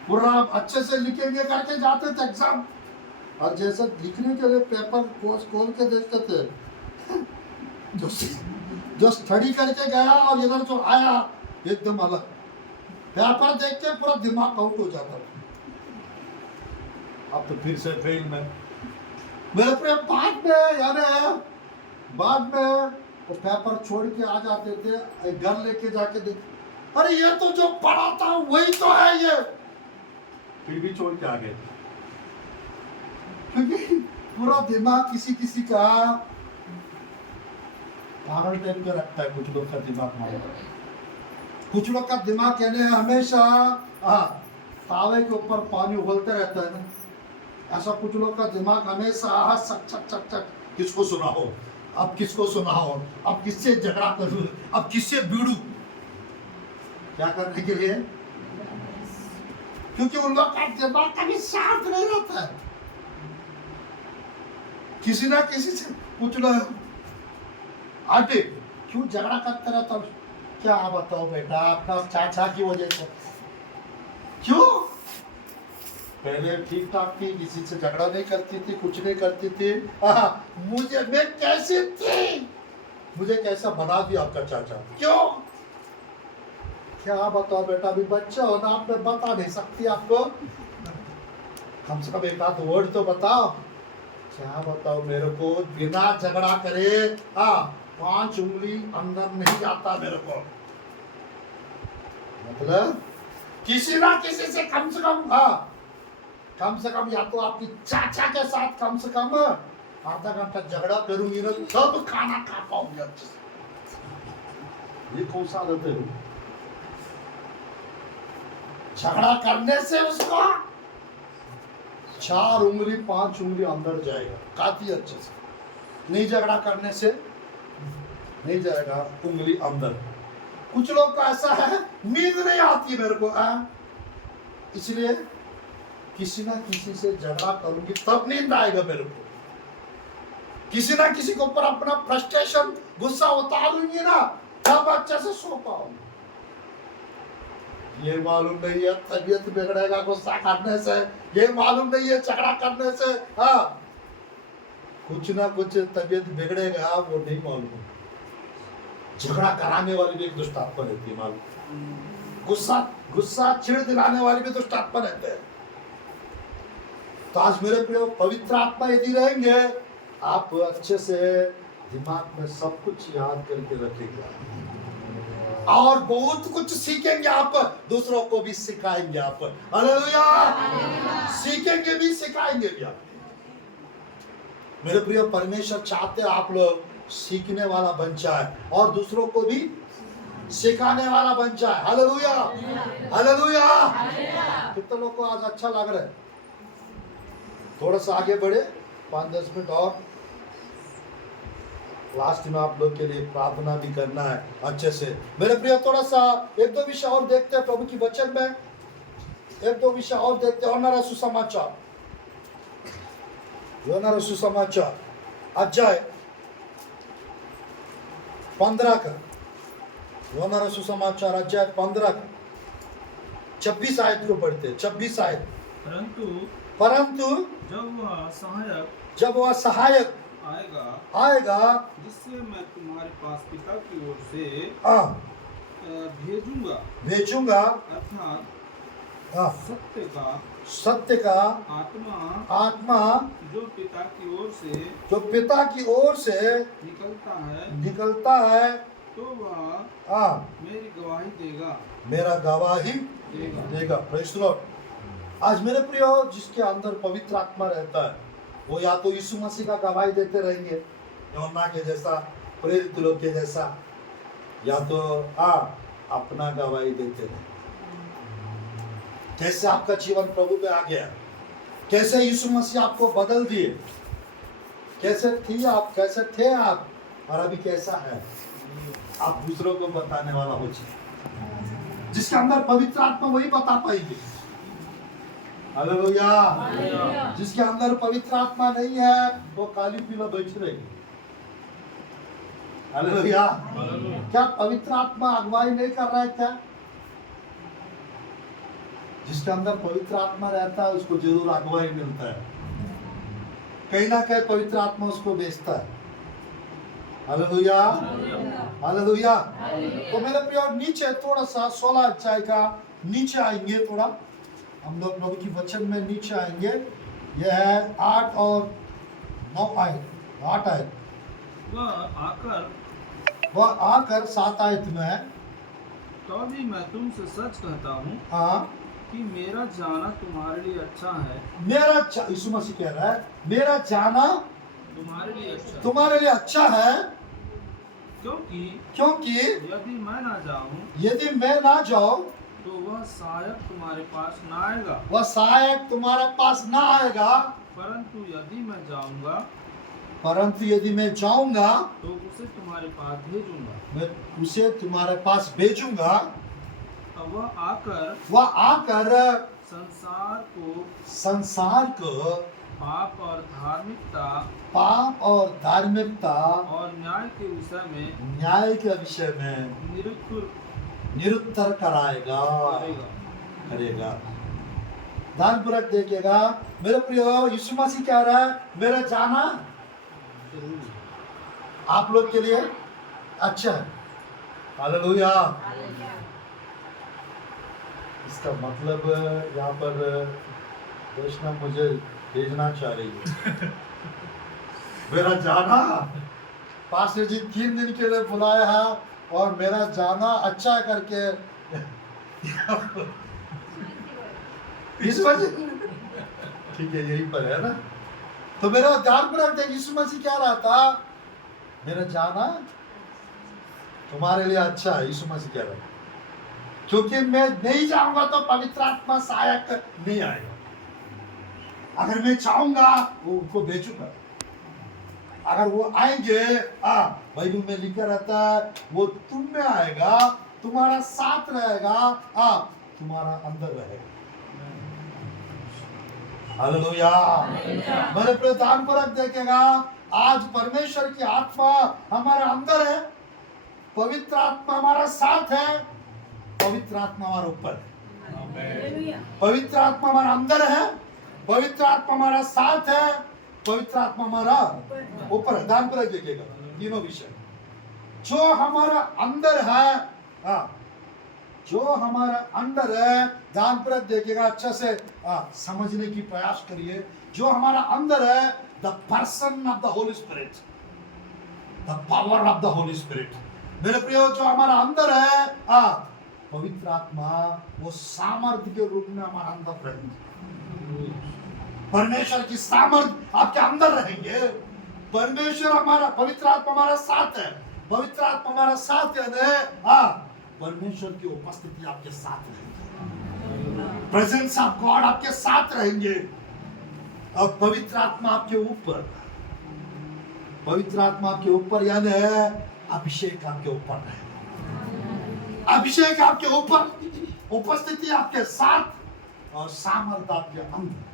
पूरा अच्छे से लिखेंगे करके जाते थे एग्जाम, और जैसे लिखने के लिए पेपर खोल के देखते थे, जो स्टडी करके गया और इधर जो आया एकदम अलग, पेपर देख के पूरा दिमाग आउट हो जाता था। अब तो फिर से फेल में मेरे प्रिय बाद में वो पेपर छोड़ के आ जाते थे, घर लेके जाके देख, अरे ये तो जो पढ़ा था वही तो है ये, फिर भी छोड़ के आ गए, क्योंकि पूरा दिमाग किसी किसी का पागल टाइप का रखता है। कुछ लोग का दिमाग मारो, कुछ लोग का दिमाग कहने हमेशा तावे के ऊपर पानी उबलते रहता है ना, ऐसा कुछ लोग का दिमाग हमेशा चक चक चक चक, किसको सुनाओ, अब किसको सुनाओ, अब किससे झगड़ा करूं, अब किससे भिड़ूं, क्या करने के लिए? क्योंकि उन लोग का दिमाग कभी शांत नहीं रहता है, किसी ना किसी से कुछ लोग आटे क्यों झगड़ा करते रहता हूं? क्या बताओ बेटा, आपका चाचा की वजह से। क्यों? पहले ठीक ठाक थी, किसी से झगड़ा नहीं करती थी, कुछ नहीं करती थी। मैं कैसे थी, मुझे कैसा बना दिया आपका चाचा। क्यों? क्या बताओ बेटा, अभी बच्चा हो ना, आप बता नहीं सकती आपको, कम से कम एक आध वर्ड तो बताओ। क्या बताओ मेरे को, बिना झगड़ा करे 5 उंगली अंदर नहीं जाता मेरे को, मतलब किसी ना किसी से कम से कम या तो आपकी चाचा के साथ कम से कम आधा घंटा झगड़ा करूंगी ना, तब खाना खा पाऊंगी अच्छे से। ये कौन सा आदत है? झगड़ा करने से उसको 4 उंगली 5 उंगली अंदर जाएगा, काफी अच्छे से। नहीं झगड़ा करने से नहीं जाएगा उंगली अंदर। कुछ लोग का ऐसा है, नींद नहीं आती मेरे को, इसलिए किसी ना किसी से झगड़ा करूंगी तब नींद आएगा मेरे को, किसी ना किसी के ऊपर अपना फ्रस्ट्रेशन गुस्सा उतारूंगी ना, तब अच्छे से सो पाऊंगी। ये मालूम नहीं है तबीयत बिगड़ेगा गुस्सा करने से, ये मालूम नहीं है झगड़ा करने से कुछ ना कुछ तबीयत बिगड़ेगा, वो नहीं मालूम। झगड़ा कराने वाली भी एक दुष्ट आत्मा रहती है, मालूम। गुस्सा चिढ़ दिलाने वाली भी दुष्ट आत्मा रहते हैं। तो आज मेरे प्रिय, पवित्र आत्मा यदि रहेंगे, आप अच्छे से दिमाग में सब कुछ याद करके रखेंगे और बहुत कुछ सीखेंगे, आप दूसरों को भी सिखाएंगे, आप हालेलुया, सीखेंगे भी सिखाएंगे भी आप। मेरे प्रिय, परमेश्वर चाहते हैं आप लोग सीखने वाला बन जाए और दूसरों को भी सिखाने वाला बन जाए। Hallelujah, hallelujah. कितने लोग को आज अच्छा लग रहा है? थोड़ा सा आगे बढ़े, 5-10 मिनट और। लास्ट में आप लोग के लिए प्रार्थना भी करना है अच्छे से। मेरे प्रिय, थोड़ा सा 1-2 विषय और देखते हैं प्रभु की वचन में, 1-2 विषय और देखते हैं। यूहन्ना रसूल सुसमाचार अध्याय 15 का, यूहन्ना रसूल सुसमाचार अध्याय 15 का 26 आयत को पढ़ते हैं। 26 आयत। परंतु जब वह सहायक आएगा जिससे मैं तुम्हारे पास पिता की ओर से भेजूंगा, अर्थात सत्य का आत्मा जो पिता की ओर से निकलता है, तो वह मेरी गवाही देगा, मेरा गवाही देगा। Praise the Lord. आज मेरे प्रिय, जिसके अंदर पवित्र आत्मा रहता है, वो या तो यीशु मसीह का गवाही देते रहेंगे, यूहन्ना के जैसा, प्रेरित लोग के जैसा, या तो अपना गवाही देते रहे। कैसे आपका जीवन प्रभु पे आ गया, कैसे यीशु मसीह आपको बदल दिए, कैसे थे आप और अभी कैसा है, आप दूसरों को बताने वाला हो जाए। जिसके अंदर पवित्र आत्मा वही बता पाएगी। हालेलुया। जिसके अंदर पवित्र आत्मा नहीं है, वो काली पीला बैठी रहेगी। हालेलुया। क्या पवित्र आत्मा अगुवाई नहीं कर रहा है क्या? जिसके अंदर पवित्र आत्मा रहता है उसको जरूर अगुवाई मिलता है, कहीं ना कहीं पवित्र आत्मा उसको बेचता है। Hallelujah, hallelujah. तो मेरे प्रिय, नीचे थोड़ा सा 16 अध्याय का नीचे आएंगे, थोड़ा हम लोग प्रभु की वचन में नीचे आएंगे। यह है 8 और 9 आयत 8 आयत वह आकर वह आकर 7 आयत में तो भी मैं तुमसे सच कहता हूँ हाँ कि मेरा जाना तुम्हारे लिए अच्छा है। यीशु मसीह कह रहा है मेरा जाना तुम्हारे लिए अच्छा तुम्हारे लिए अच्छा है, क्योंकि यदि मैं ना जाऊं यदि मैं ना जाऊं तो वह सहायक तुम्हारे पास ना आएगा, वह सहायक तुम्हारे पास ना आएगा, परंतु यदि मैं जाऊंगा तो उसे तुम्हारे पास भेजूंगा। मैं उसे तुम्हारे पास भेजूंगा। अब वह आकर संसार को पाप और धार्मिकता और न्याय के विषय में निरुत्तर करेगा। ध्यानपूर्वक देखिएगा मेरे प्रिय, यीशु मसीह कह रहा है मेरा जाना आप लोग के लिए अच्छा है। हालेलुया। इसका मतलब यहाँ पर वैष्णव मुझे भेजना चाह रही है। मेरा जाना पास्टर जी 3 दिन के लिए बुलाया है और मेरा जाना अच्छा करके इस वजह ठीक है यही पर है ना। तो मेरा ध्यान पर रखते यीशु मसीह क्या रहा था मेरा जाना तुम्हारे लिए अच्छा है। यीशु मसीह कह रहा है क्योंकि मैं नहीं जाऊंगा तो पवित्र आत्मा सहायक नहीं आएगा। अगर मैं चाहूंगा वो उनको भेजूंगा। अगर वो आएंगे बाइबल में लिखा रहता है वो तुम में आएगा, तुम्हारा साथ रहेगा, तुम्हारा अंदर रहेगा। हालेलुया। मेरे प्रधान पर देखेगा आज परमेश्वर की आत्मा हमारे अंदर है, पवित्र आत्मा हमारा साथ है, पवित्र आत्मा हमारे ऊपर है। पवित्र आत्मा हमारा अंदर है, पवित्र आत्मा हमारा साथ है, पवित्र आत्मा हमारा ऊपर है। ध्यान पर देखिएगा तीनों विषय जो हमारा अंदर है, जो हमारा अंदर है, ध्यान पर देखिएगा अच्छा से समझने की प्रयास करिए। जो हमारा अंदर है the person of the Holi spirit, the power of the Holi spirit. मेरे प्रियो जो हमारा अंदर है पवित्र आत्मा वो सामर्थ्य के रूप में हमारा अंदर रहेंगे। परमेश्वर की सामर्थ्य आपके अंदर रहेंगे। परमेश्वर हमारा पवित्र आत्मा हमारा साथ है, पवित्र आत्मा हमारा साथ है। परमेश्वर की उपस्थिति आपके साथ रहेगी, प्रेजेंस ऑफ गॉड आपके साथ रहेंगे और पवित्र आत्मा आपके ऊपर, पवित्र आत्मा आपके ऊपर यानी अभिषेक आपके ऊपर रहेगा। अभिषेक आपके ऊपर, उपस्थिति आपके साथ और सामर्थ्य आपके अंदर।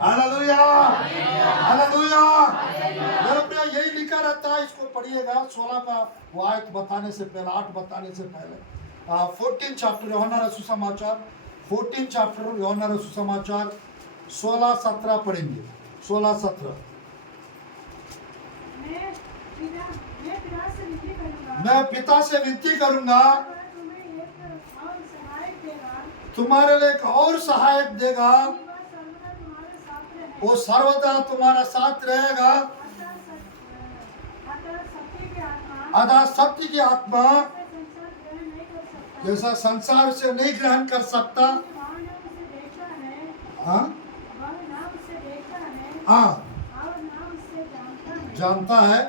Hallelujah, hallelujah. मेरे प्रिय यही लिखा रहता है, इसको पढ़िएगा 16 का वो आयत बताने से पहले, 8 बताने से पहले 14 चैप्टर यूहन्ना रसूल समाचार 14 चैप्टर यूहन्ना रसूल समाचार 16-17 पढ़ेंगे। 16-17 मैं पिता से विनती करूंगा तुम्हारे लिए एक और सहायक देगा, वो सर्वदा तुम्हारा साथ रहेगा। अतः सत्य की आत्मा जैसा संसार से नहीं ग्रहण कर सकता, जानता है,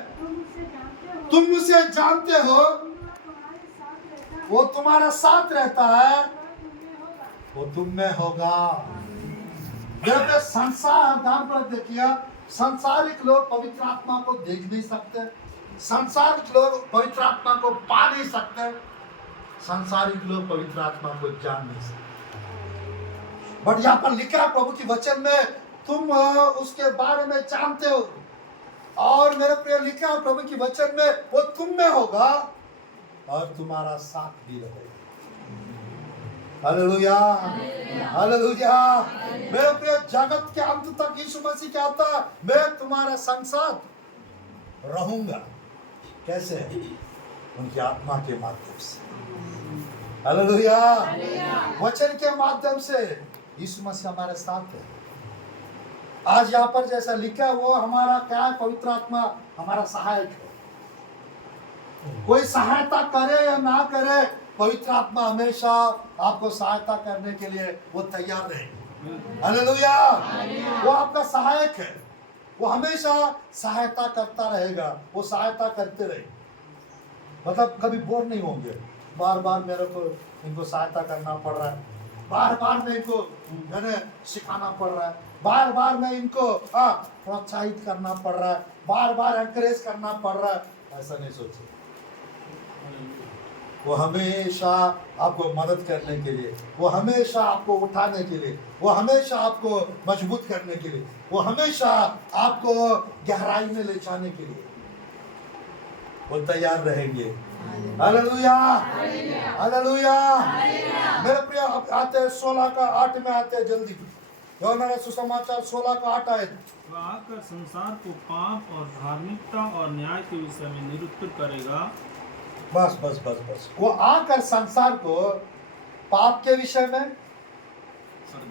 तुम उसे जानते हो, वो तुम्हारा साथ रहता है, वो तुम में होगा। जब संसार दान पर देखिए, संसारिक लोग पवित्र आत्मा को देख नहीं सकते, संसारिक लोग पवित्र आत्मा को पा नहीं सकते, संसारिक लोग पवित्र आत्मा को जान नहीं सकते। बट यहाँ पर लिखा है प्रभु की वचन में तुम उसके बारे में जानते हो, और मेरे प्रिय लिखा है प्रभु की वचन में वो तुम में होगा और तुम्हारा साथ भी रहेगा। Hallelujah, hallelujah. मेरे प्रिय जगत के अंत तक यीशु मसीह कहता है मैं तुम्हारे संग साथ रहूंगा। कैसे? उनकी आत्मा के माध्यम से। हालेलुया, वचन के माध्यम से यीशु मसीह हमारे साथ है। आज यहाँ पर जैसा लिखा है वो हमारा क्या है, पवित्र आत्मा हमारा सहायक है। कोई सहायता करे या ना करे, पवित्र आत्मा हमेशा आपको सहायता करने के लिए वो तैयार रहेगी। हालेलुया। वो आपका सहायक है, वो हमेशा सहायता करता रहेगा, वो सहायता करते रहेगा। मतलब कभी बोर नहीं होंगे। बार बार मेरे को इनको सहायता करना पड़ रहा है, बार बार मैं इनको सिखाना पड़ रहा है, बार बार मैं इनको प्रोत्साहित करना पड़ रहा है, बार बार एनकरेज करना पड़ रहा है। ऐसा नहीं सोचे। वो हमेशा आपको मदद करने के लिए, वो हमेशा आपको उठाने के लिए, वो हमेशा आपको मजबूत करने के लिए, वो हमेशा आपको गहराई में ले जाने के लिए वो तैयार रहेंगे। Hallelujah, hallelujah. मेरे प्रिय आते हैं 16 का 8 में आते हैं जल्दी। यूहन्ना सुसमाचार 16 का 8 आए। वह आकर संसार को पाप और धार्मिकता और न्याय के विषय में निरुत्तर करेगा। बस बस बस बस। वो आकर संसार को पाप के विषय में,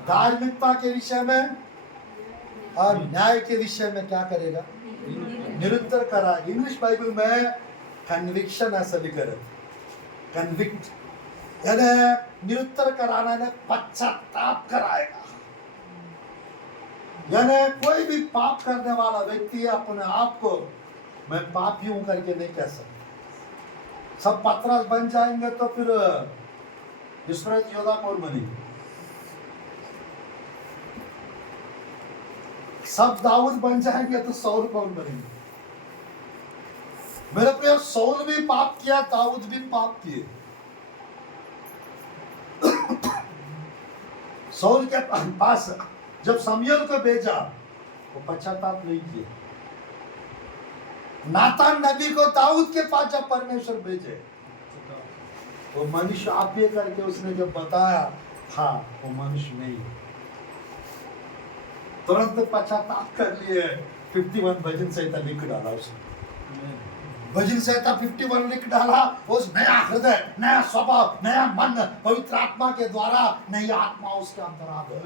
धार्मिकता के विषय में और न्याय के विषय में क्या करेगा? निरुत्तर करा। इंग्लिश बाइबल में कन्विक्शन ऐसा लिखा है, कन्विक्ट यानी निरुत्तर कराना ने पश्चाताप कराएगा। यानी कोई भी पाप करने वाला व्यक्ति अपने आप को मैं पापी हूं करके नहीं कह सकता। सब पतरस बन जाएंगे तो फिर विश्वनाथ योद्धा कौन बनेंगे? सब दाऊद बन जाएंगे तो सौल कौन बनेंगे? मेरे प्रिय, सौल भी पाप किया, दाऊद भी पाप किए। सौल के पास जब शमूएल को भेजा वो पश्चाताप नहीं किए। नातान नबी को दाऊद के पास जब परमेश्वर भेजे वो मनुष्य आप ही करके उसने जब बताया, हाँ वो मनुष्य नहीं, तुरंत पश्चाताप कर लिए। 51 भजन संहिता लिख डाला उसने। भजन संहिता 51 लिख डाला। उस नया हृदय, नया स्वभाव, नया मन पवित्र आत्मा के द्वारा नई आत्मा उसके अंदर आ गया,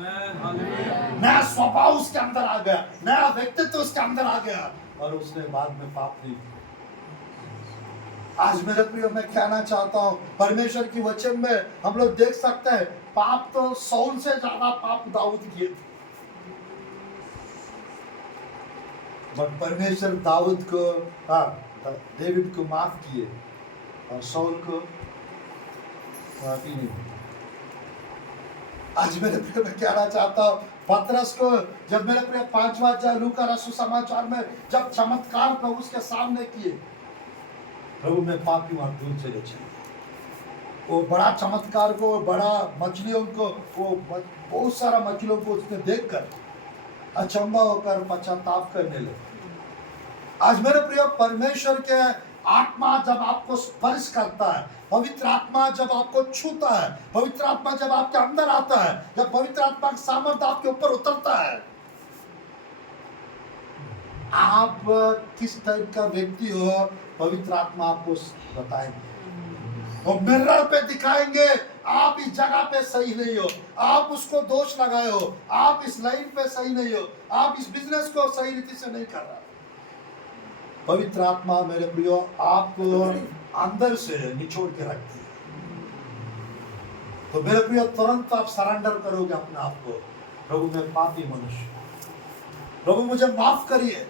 नया स्वभाव उसके अंदर आ गया, नया व्यक्तित्व उसके अंदर आ गया और उसने बाद में पाप नहीं किया। आज मेरे प्रिय, मैं कहना चाहता हूँ परमेश्वर की वचन में हम लोग देख सकते हैं पाप तो सौल से ज्यादा पाप दाऊद किए थे, बट परमेश्वर दाऊद को डेविड को माफ किए और सौल को माफी नहीं। आज मेरे प्रिय मैं कहना चाहता हूँ पतरस को जब मेरे प्रिय 5वां अध्याय लूका रसूल समाचार में जब चमत्कार प्रभु उसके सामने किए, प्रभु में पापी वहां दूर चले चले। वो बड़ा चमत्कार को, बड़ा मछलियों को, वो बहुत सारा मछलियों को उसने देखकर अचंभा होकर पश्चाताप करने लगे। आज मेरे प्रिय, परमेश्वर के आत्मा जब आपको स्पर्श करता है, पवित्र आत्मा जब आपको छूता है, पवित्र आत्मा जब आपके अंदर आता है, जब पवित्र आत्मा का सामर्थ्य आपके ऊपर उतरता है, आप किस टाइप का व्यक्ति हो पवित्र आत्मा आपको बताएंगे। वो मिरर पे दिखाएंगे आप इस जगह पे सही नहीं हो, आप उसको दोष लगाए हो, आप इस लाइन पे सही नहीं हो, आप इस बिजनेस को सही रीति से नहीं कर रहा। पवित्र आत्मा मेरे प्रियो आपको अंदर से निचोड़ के रखती है। तो मेरे प्रियो तुरंत आप सरेंडर करोगे अपने आप को, प्रभु मैं पापी मनुष्य, प्रभु मुझे माफ करिए।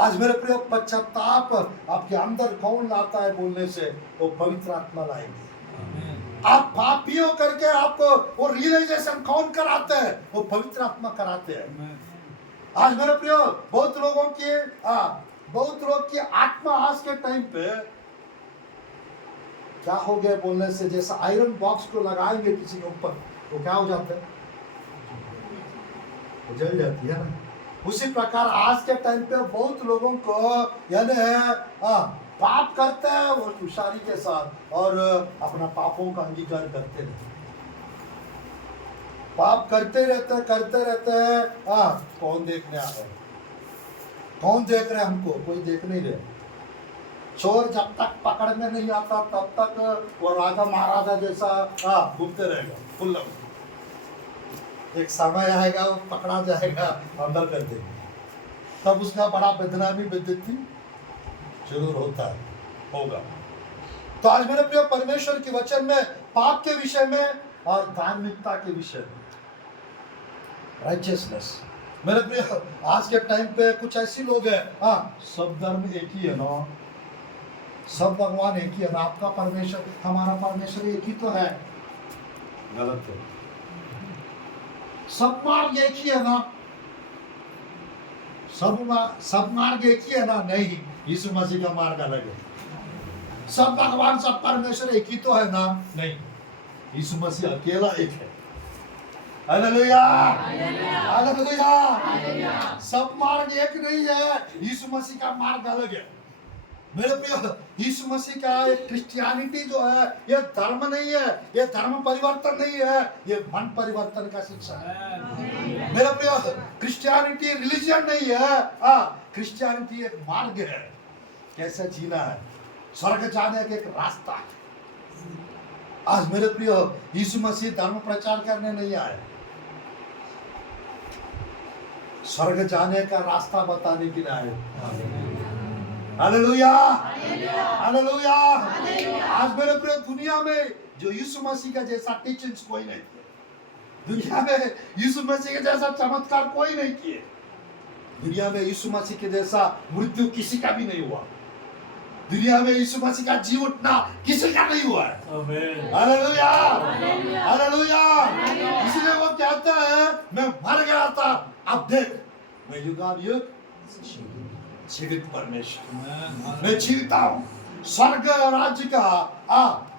आज मेरे प्रियो पश्चाताप आपके अंदर कौन लाता है बोलने से? वो पवित्र आत्मा लाएंगे। आप पापी हो करके आपको वो रियलाइजेशन कौन कराते हैं? वो पवित्र आत्मा कराते हैं। आज मेरे प्रियो बहुत लोग की आत्मा आज के टाइम पे क्या हो गया बोलने से, जैसा आयरन बॉक्स को लगाएंगे किसी के ऊपर तो क्या हो जाता है? वो जल जाती है ना। उसी प्रकार आज के टाइम पे बहुत लोगों को यानी पाप करते हैं वो हुशारी के साथ और अपना पापों का अंगीकार करते रहते, पाप करते रहते हैं। कौन देखने आ रहा है? कौन देख रहे हैं हमको? कोई देख नहीं रहे। चोर जब तक पकड़ में नहीं आता तब तक वो राजा महाराजा जैसा घूमते रहेगा खुल्लम। एक समय आएगा वो पकड़ा जाएगा, अंदर कर देंगे, तब उसका बड़ा बदनामी बेइज्जती जरूर होता है, होगा। तो आज मेरे प्रिय परमेश्वर के वचन में पाप के विषय में और धार्मिकता के विषय में, राइचियसनेस, मेरे प्रिय आज के टाइम पे कुछ ऐसे लोग हैं, हाँ सब धर्म एक ही है ना, सब भगवान एक ही है ना, आपका परमेश्वर हमारा परमेश्वर एक ही तो है। गलत है। सब मार्ग एक ही है ना, सब मार्ग एक ही है ना, नहीं, यीशु मसीह का मार्ग अलग है। सब भगवान सब परमेश्वर एक ही तो है ना, नहीं, यीशु मसीह अकेला एक है। Hallelujah, hallelujah. सब मार्ग एक नहीं है, यीशु मसीह का मार्ग अलग है। मेरे प्रिय, यीशु मसीह का एक क्रिश्चियनिटी जो है, ये धर्म नहीं है, ये धर्म परिवर्तन नहीं है, ये मन परिवर्तन का शिक्षा है। मेरे प्रिय, क्रिश्चियनिटी रिलीजन नहीं है, क्रिश्चियनिटी एक मार्ग है, कैसे जीना है, स्वर्ग जाने का एक रास्ता है। आज मेरे प्रिय, यीशु मसीह धर्म प्रचार करने नहीं आए, स्वर्ग जाने का रास्ता बताने के लिए आए। Hallelujah, hallelujah. आज मेरे प्रिय, दुनिया में जो यीशु मसीह का जैसा टीचिंग्स कोई नहीं किए, दुनिया में यीशु मसीह के जैसा चमत्कार कोई नहीं किए, दुनिया में यीशु मसीह के जैसा मृत्यु किसी का भी नहीं हुआ, दुनिया में यीशु मसीह का जी उठना किसी का नहीं हुआ है। Hallelujah, hallelujah. इसलिए वो कहता है, मैं मर गया था, अब देख मैं युगानुयुग जीवित परमेश्वर, मैं जीविता हूँ। स्वर्ग राज्य का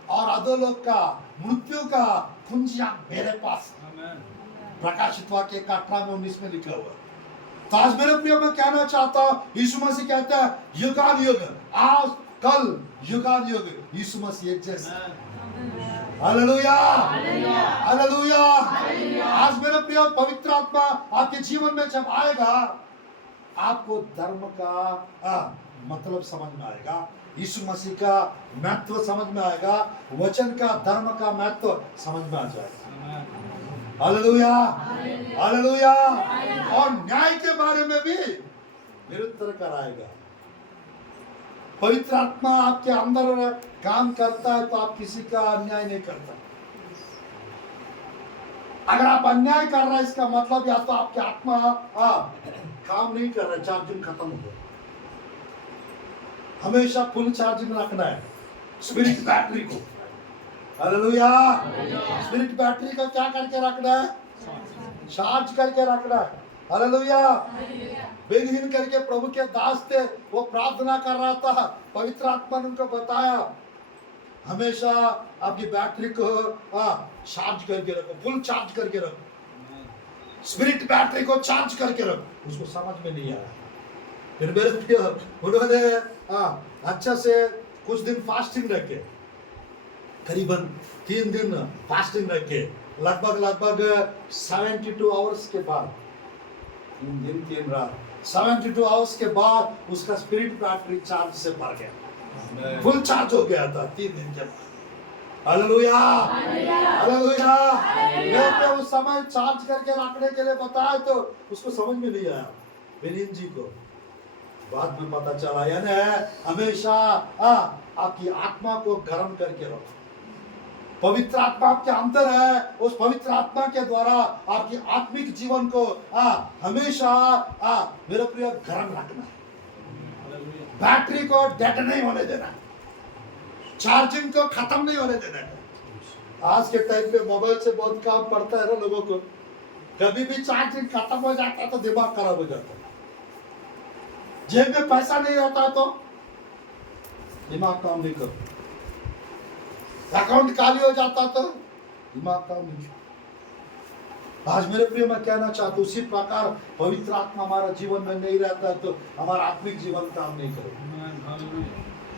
और अधोलोक का, मृत्यु का कुंजियां मेरे पास। प्रकाशित वाक्य 18:19 में लिखा हुआ। तो आज मेरे प्रिय, मैं कहना चाहता हूँ, यीशु मसीह कहता है युगानुयुग, आज कल युगानुयुग यीशु मसीह एक जैसा। Hallelujah, hallelujah. आज मेरे प्रिय, पवित्र आत्मा आपके जीवन में जब आएगा, आपको धर्म का मतलब समझ में आएगा, यीशु मसीह का महत्व समझ में आएगा, वचन का धर्म का महत्व समझ में आ जाएगा। Hallelujah, hallelujah. और न्याय के बारे में भी निरंतर कराएगा। पवित्र आत्मा आपके अंदर काम करता है तो आप किसी का अन्याय नहीं करता। अगर आप अन्याय कर रहे हैं, इसका मतलब या तो आपकी आत्मा काम नहीं कर रहा, चार्जिंग खत्म हो गया। हमेशा फुल चार्जिंग रखना है स्पिरिट बैटरी को। हालेलुया। स्पिरिट बैटरी को क्या करके रखना है? चार्ज करके रखना है। हालेलुया। बेगहीन करके प्रभु के दास थे, वो प्रार्थना कर रहा था, पवित्र आत्मा ने उनको बताया हमेशा आपकी बैटरी को चार्ज करके रखो, फुल चार्ज करके रखो, स्पिरिट बैटरी को चार्ज करके रखो। उसको समझ में नहीं आया। फिर मेरे उन्होंने अच्छा से कुछ दिन फास्टिंग रखे, करीबन 3 दिन फास्टिंग रखे, लगभग 72 आवर्स के बाद, 3 दिन 3 रात, 72 आवर्स के बाद उसका स्पिरिट बैटरी चार्ज से भर गया, फुल चार्ज हो गया था 3 दिन के बाद। Hallelujah, hallelujah. मैं उस समय चार्ज करके रखने के लिए बताया तो उसको समझ में नहीं आया, बेनिन जी को बाद में पता चला। यानी हमेशा आपकी आत्मा को गर्म करके रखो। पवित्र आत्मा आपके अंदर है, उस पवित्र आत्मा के द्वारा आपकी आत्मिक जीवन को हमेशा मेरे प्रिय गर्म रखना है। बैटरी को डेड नहीं होने देना, चार्जिंग को खत्म नहीं होने देना है। आज के टाइम पे मोबाइल से बहुत काम पड़ता है ना लोगों को, कभी भी चार्जिंग खत्म हो जाता है तो दिमाग खराब हो जाता है। जेब में पैसा नहीं रहता तो दिमाग काम नहीं करता, अकाउंट खाली हो जाता तो दिमाग काम नहीं करता। आज मेरे प्रिय मैं कहना चाहता हूँ, उसी प्रकार पवित्र आत्मा हमारा जीवन में नहीं रहता है तो हमारा आत्मिक जीवन काम नहीं करेगा।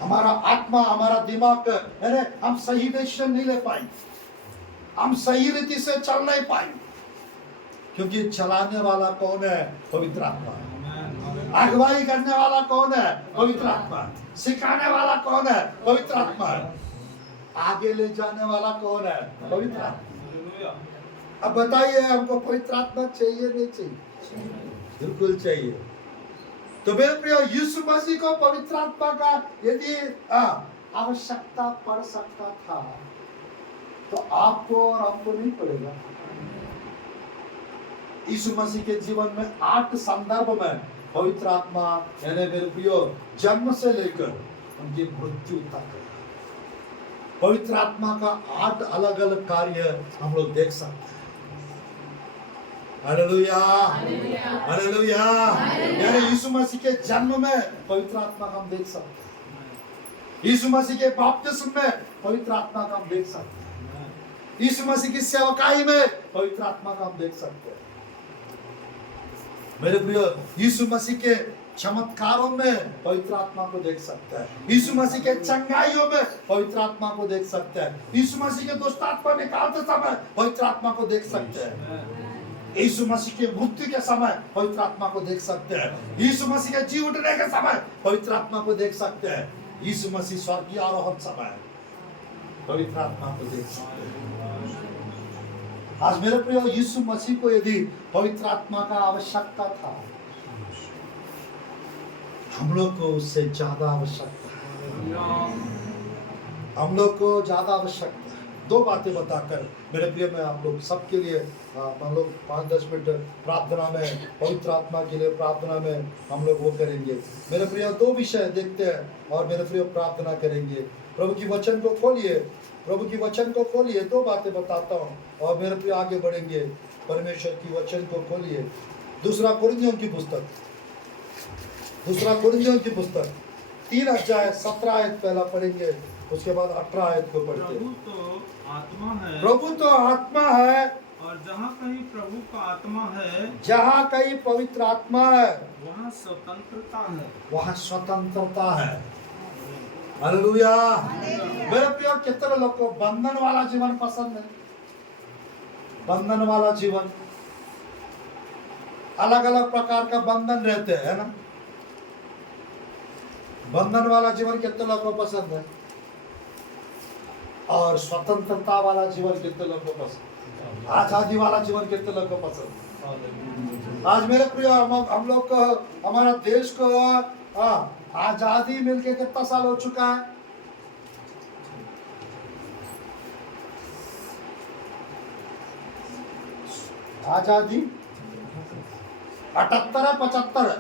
हमारा आत्मा, हमारा दिमाग, अरे हम सही डिसीजन नहीं ले पाएंगे, हम सही रीति से चल नहीं पाएंगे, क्योंकि चलाने वाला कौन है? पवित्र आत्मा है। अगुवाई करने वाला कौन है? पवित्र आत्मा है। सिखाने वाला कौन है? पवित्र आत्मा है। आगे ले जाने वाला कौन है? पवित्र आत्मा। अब बताइए हमको पवित्र आत्मा चाहिए नहीं चाहिए? बिल्कुल चाहिए। तो मेरे प्रिय यीशु मसीह को पवित्र आत्मा का यदि आवश्यकता पड़ सकता था तो आपको और हमको नहीं पड़ेगा। यीशु मसीह के जीवन में 8 संदर्भ में पवित्र आत्मा यानी मेरे प्रिय जन्म से लेकर उनकी मृत्यु तक पवित्र आत्मा का 8 अलग अलग कार्य हम लोग देख सकते हैं। Hallelujah, hallelujah. यानी यीशु मसीह के जन्म में पवित्र आत्मा का हम देख सकते हैं। यीशु मसीह के बपतिस्म में पवित्र आत्मा का हम देख सकते हैं। यीशु मसीह की सेवकाई में पवित्र आत्मा का हम देख सकते हैं। मेरे प्रिय यीशु मसीह के चमत्कारों में पवित्र आत्मा को देख सकते हैं। यीशु मसीह के चंगाइयों में पवित्र आत्मा को देख सकते हैं। यीशु मसीह के दुष्ट आत्मा निकालते समय पवित्र आत्मा को देख सकते हैं। यीशु मसीह के मृत्यु के समय पवित्र आत्मा को देख सकते हैं। यीशु मसीह के जी उठने के समय पवित्र आत्मा को देख सकते हैं। यीशु मसीह स्वर्गीय आरोहण समय पवित्र आत्मा को देख सकते हैं। आज मेरे प्रिय यीशु मसीह को यदि पवित्र आत्मा का आवश्यकता था, हम लोग को उससे ज्यादा आवश्यकता है। हम लोग को ज्यादा आवश्यकता है। 2 बातें बताकर मेरे प्रिय मैं आप लोग सबके लिए हम लोग 5-10 मिनट प्रार्थना में पवित्र आत्मा के लिए प्रार्थना में हम लोग वो करेंगे। मेरे प्रिय 2 विषय देखते हैं और मेरे प्रिय प्रार्थना करेंगे। प्रभु की वचन को खोलिए, प्रभु की वचन को खोलिए। 2 बातें बताता हूँ और मेरे प्रिय आगे बढ़ेंगे। परमेश्वर की वचन को खोलिए। 2 कुरिन्थियों की पुस्तक 3 अध्याय 17 आयत पहला पढ़ेंगे, उसके बाद 18 आयत को पढ़ते हैं। प्रभु तो आत्मा है और जहाँ कहीं प्रभु का आत्मा है, जहाँ कहीं पवित्र आत्मा है, वहाँ स्वतंत्रता है। वहाँ स्वतंत्रता है। हालेलुया। मेरे प्रिय कितने लोग को बंधन वाला जीवन पसंद है? बंधन वाला जीवन, अलग अलग प्रकार का बंधन रहते हैं ना। बंधन वाला जीवन कितने लोग को पसंद है? और स्वतंत्रता वाला जीवन कितने लोग को पसंद? आजादी वाला जीवन कितने लोग को पसंद? आज मेरे प्रिय हम लोग को, हमारा देश को आजादी मिलके कितना साल हो चुका है? आजादी 78 है 75 है?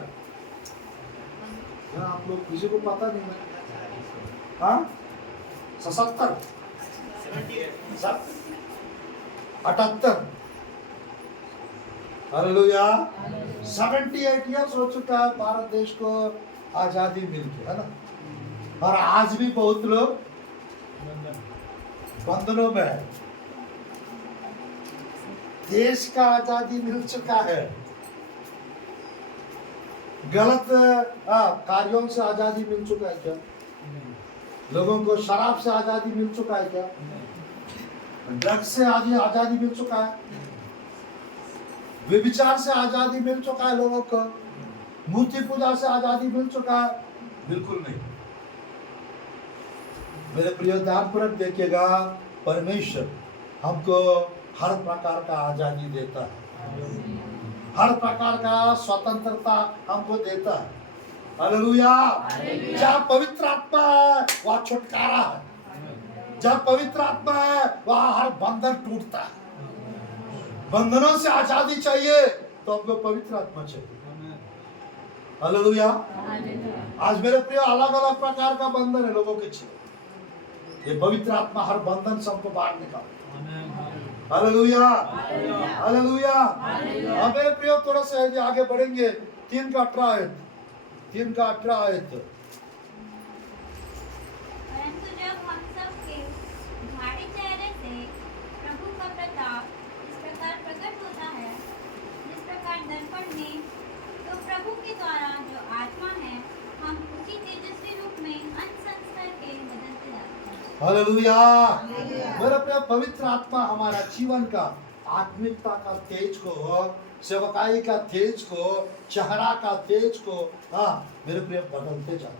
आप लोग किसी को पता नहीं है? हाँ 77 78। हालेलुया। 78 ईयर्स हो चुका है भारत देश को आजादी मिलके, है ना। और आज भी बहुत लोग बंधनों में है। देश का आजादी मिल चुका है। गलत कार्यों से आजादी मिल चुका है क्या? लोगों को शराब से आजादी मिल चुका है क्या? ड्रग्स से आजादी मिल चुका है? व्यभिचार से आजादी मिल चुका है लोगों को? मूर्ति पूजा से आजादी मिल चुका है? बिल्कुल नहीं। मेरे प्रिय ध्यानपूर्वक देखिएगा, परमेश्वर हमको हर प्रकार का आजादी देता है, हर प्रकार का स्वतंत्रता हमको देता है। हालेलुया। जहाँ पवित्र आत्मा है वहाँ छुटकारा है। जहाँ पवित्र आत्मा है वहाँ हर बंधन टूटता है। बंधनों से आजादी चाहिए तो हमको पवित्र आत्मा चाहिए। हालेलुया। आज मेरे प्रिय अलग अलग प्रकार का बंधन है लोगों के चाहिए। ये पवित्र आत्मा हर बंधन से हमको बाहर निकाले। Hallelujah, hallelujah. अब मेरे प्रिय थोड़ा सा यदि आगे बढ़ेंगे 3 का 18 आयत। परंतु जब हम सब के भारी चेहरे से प्रभु का प्रताप इस प्रकार प्रकट होता है, जिस प्रकार दर्पण में, तो प्रभु के द्वारा जो आत्मा है, हम उसी तेजस्वी रूप में अंत संस्कार के बदलते जाते हैं। हालेलुया। मेरे प्रिय पवित्र आत्मा हमारा जीवन का आत्मिकता का तेज को, सेवकाई का तेज को, चेहरा का तेज को मेरे प्रिय बदलते जाता है।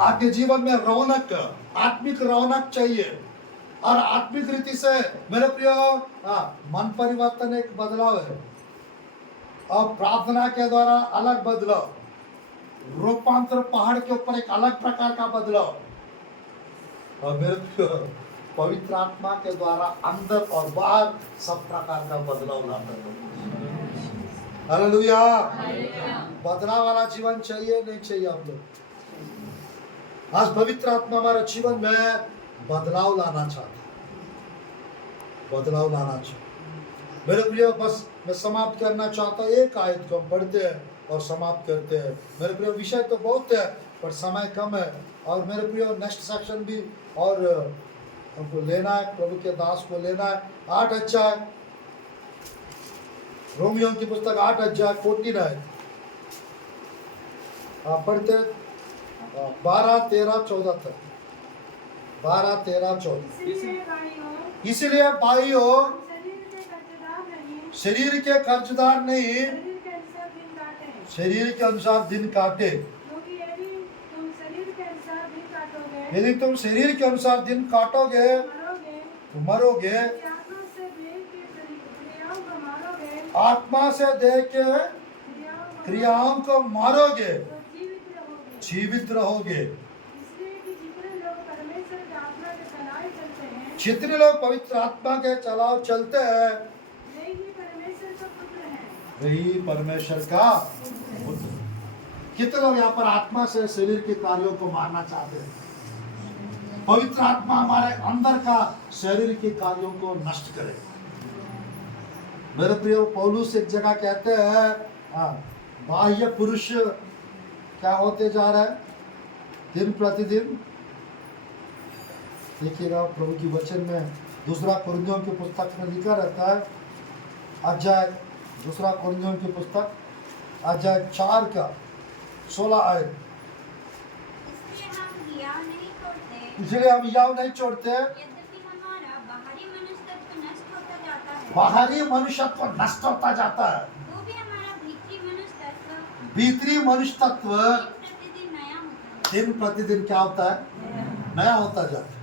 आपके जीवन में रौनक, आत्मिक रौनक चाहिए, और आत्मिक रीति से मेरे प्रियो मन परिवर्तन एक बदलाव है, और प्रार्थना के द्वारा अलग बदलाव, रूपांतर पहाड़ के ऊपर एक अलग प्रकार का बदलाव, और मेरे प्रियो पवित्र आत्मा के द्वारा अंदर और बाहर सब प्रकार का बदलाव लाता है। हालेलुया। बदलाव वाला जीवन चाहिए नहीं चाहिए आप लोग? आज पवित्र आत्मा हमारे जीवन में बदलाव लाना चाहता है, बदलाव लाना चाहता। मेरे प्रियो बस मैं समाप्त करना चाहता हूँ, एक आयत को हम पढ़ते हैं और समाप्त करते हैं। मेरे प्रियो विषय तो बहुत है पर समय कम है, और मेरे प्रियो नेक्स्ट सेक्शन भी और हमको लेना है, प्रभु के दास को लेना है। 8 अध्याय रोमियो की पुस्तक 8 अध्याय 49 आप पढ़ते 12, 13, 14 तक। 12, 13, 14। इसलिए भाइयों शरीर के कर्जदार नहीं, शरीर के अनुसार दिन काटे। यदि तुम शरीर के अनुसार दिन काटोगे तो मरोगे, आत्मा से देख के क्रियाओं को मारोगे, जीवित रहोगे। जितने लोग पवित्र आत्मा के चलाव चलते हैं वही परमेश्वर का पुत्र। कितने लोग यहाँ पर आत्मा से शरीर के कार्यों को मारना चाहते हैं? पवित्र आत्मा हमारे अंदर का शरीर के कार्यों को नष्ट करे। मेरे प्रिय पौलुस एक जगह कहते हैं बाह्य पुरुष क्या होते जा रहा है दिन प्रतिदिन। देखिएगा प्रभु की वचन में 2 कुरिन्थियों की पुस्तक में लिखा रहता है, अध्याय 2 कुरिन्थियों की पुस्तक अध्याय 4 का 16 आयत। इसलिए हम याव नहीं छोड़ते, यद्यपि हमारा बाहरी मनुष्यत्व नष्ट होता जाता है, तो भी हमारा भीतरी मनुष्य तत्व प्रतिदिन नया होता है। दिन प्रतिदिन क्या होता है? नया होता जाता है।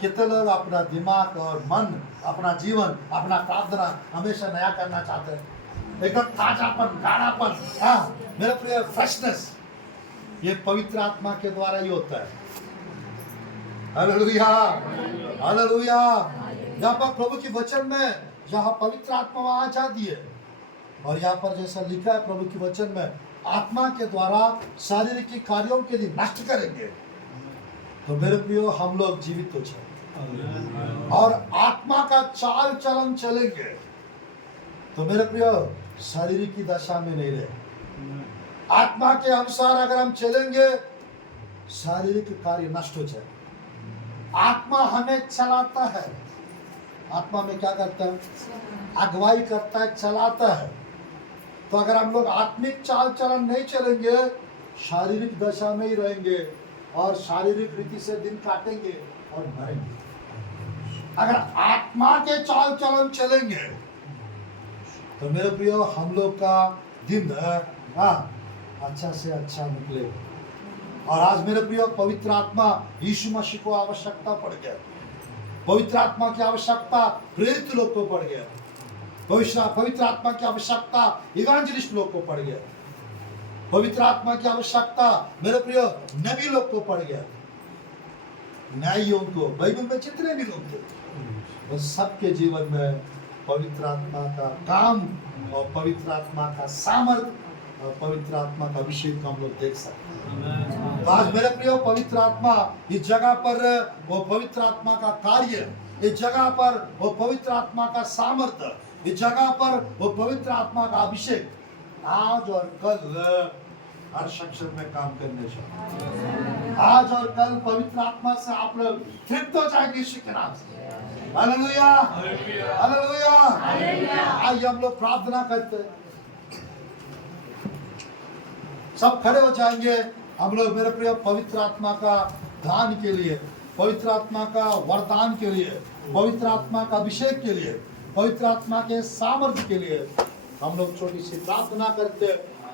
कितने लोग अपना दिमाग और मन, अपना जीवन, अपना प्रार्थना हमेशा नया करना चाहते हैं, एकदम ताजापन, गाढ़ापन, मेरे प्रिय फ्रेशनेस, ये पवित्र आत्मा के द्वारा ही होता है। Hallelujah, hallelujah. यहाँ पर प्रभु की वचन में जहाँ पवित्र आत्मा वहाँ आजादी है, और यहाँ पर जैसा लिखा है प्रभु की वचन में आत्मा के द्वारा शारीरिक कार्यों के लिए नष्ट करेंगे, तो मेरे प्रियो हम लोग जीवित हो जाएंगे और आत्मा का चाल चलन चलेंगे, तो मेरे प्रियो शारीरिक की दशा में नहीं रहे। आत्मा के अनुसार अगर हम चलेंगे शारीरिक कार्य नष्ट हो जाए। आत्मा हमें चलाता है, आत्मा में क्या करता है? अगुवाई करता है, चलाता है। तो अगर हम लोग आत्मिक चाल चलन नहीं चलेंगे शारीरिक दशा में ही रहेंगे और शारीरिक रीति से दिन काटेंगे और मरेंगे। अगर आत्मा के चाल चलन चलेंगे तो मेरे प्रियो हम लोग का दिन अच्छा से अच्छा निकलेगा। और आज मेरे प्रियो पवित्र आत्मा यीशु मसीह को आवश्यकता पड़ गया, पवित्र आत्मा की आवश्यकता प्रेरित लोग को पड़ गया, पवित्र आत्मा की आवश्यकता इवांजलिस्ट लोग को पड़ गया, पवित्र आत्मा की आवश्यकता मेरे प्रियो नबी लोग को पड़ गया, न्यायियों को, बाइबल में जितने भी लोग थे वो सबके जीवन में पवित्र आत्मा का काम और पवित्र आत्मा का सामर्थ्य और पवित्र आत्मा का अभिषेक हम लोग देख सकते हैं। तो आज मेरे प्रियो पवित्र आत्मा इस जगह पर वो पवित्र आत्मा का कार्य, इस जगह पर वो पवित्र आत्मा का सामर्थ्य, इस जगह पर वो पवित्र आत्मा का अभिषेक आज और कल हर सेक्शन में काम करने चाहिए। आज और कल पवित्र आत्मा से आप लोग तृप्त हो जाएंगे यीशु के नाम से। Hallelujah, hallelujah. आइए हम लोग प्रार्थना करते हैं, सब खड़े हो जाएंगे हम लोग मेरे प्रिय पवित्र आत्मा का दान के लिए, पवित्र आत्मा का वरदान के लिए, पवित्र आत्मा का अभिषेक के लिए, पवित्र आत्मा के सामर्थ्य के लिए हम लोग छोटी सी प्रार्थना करते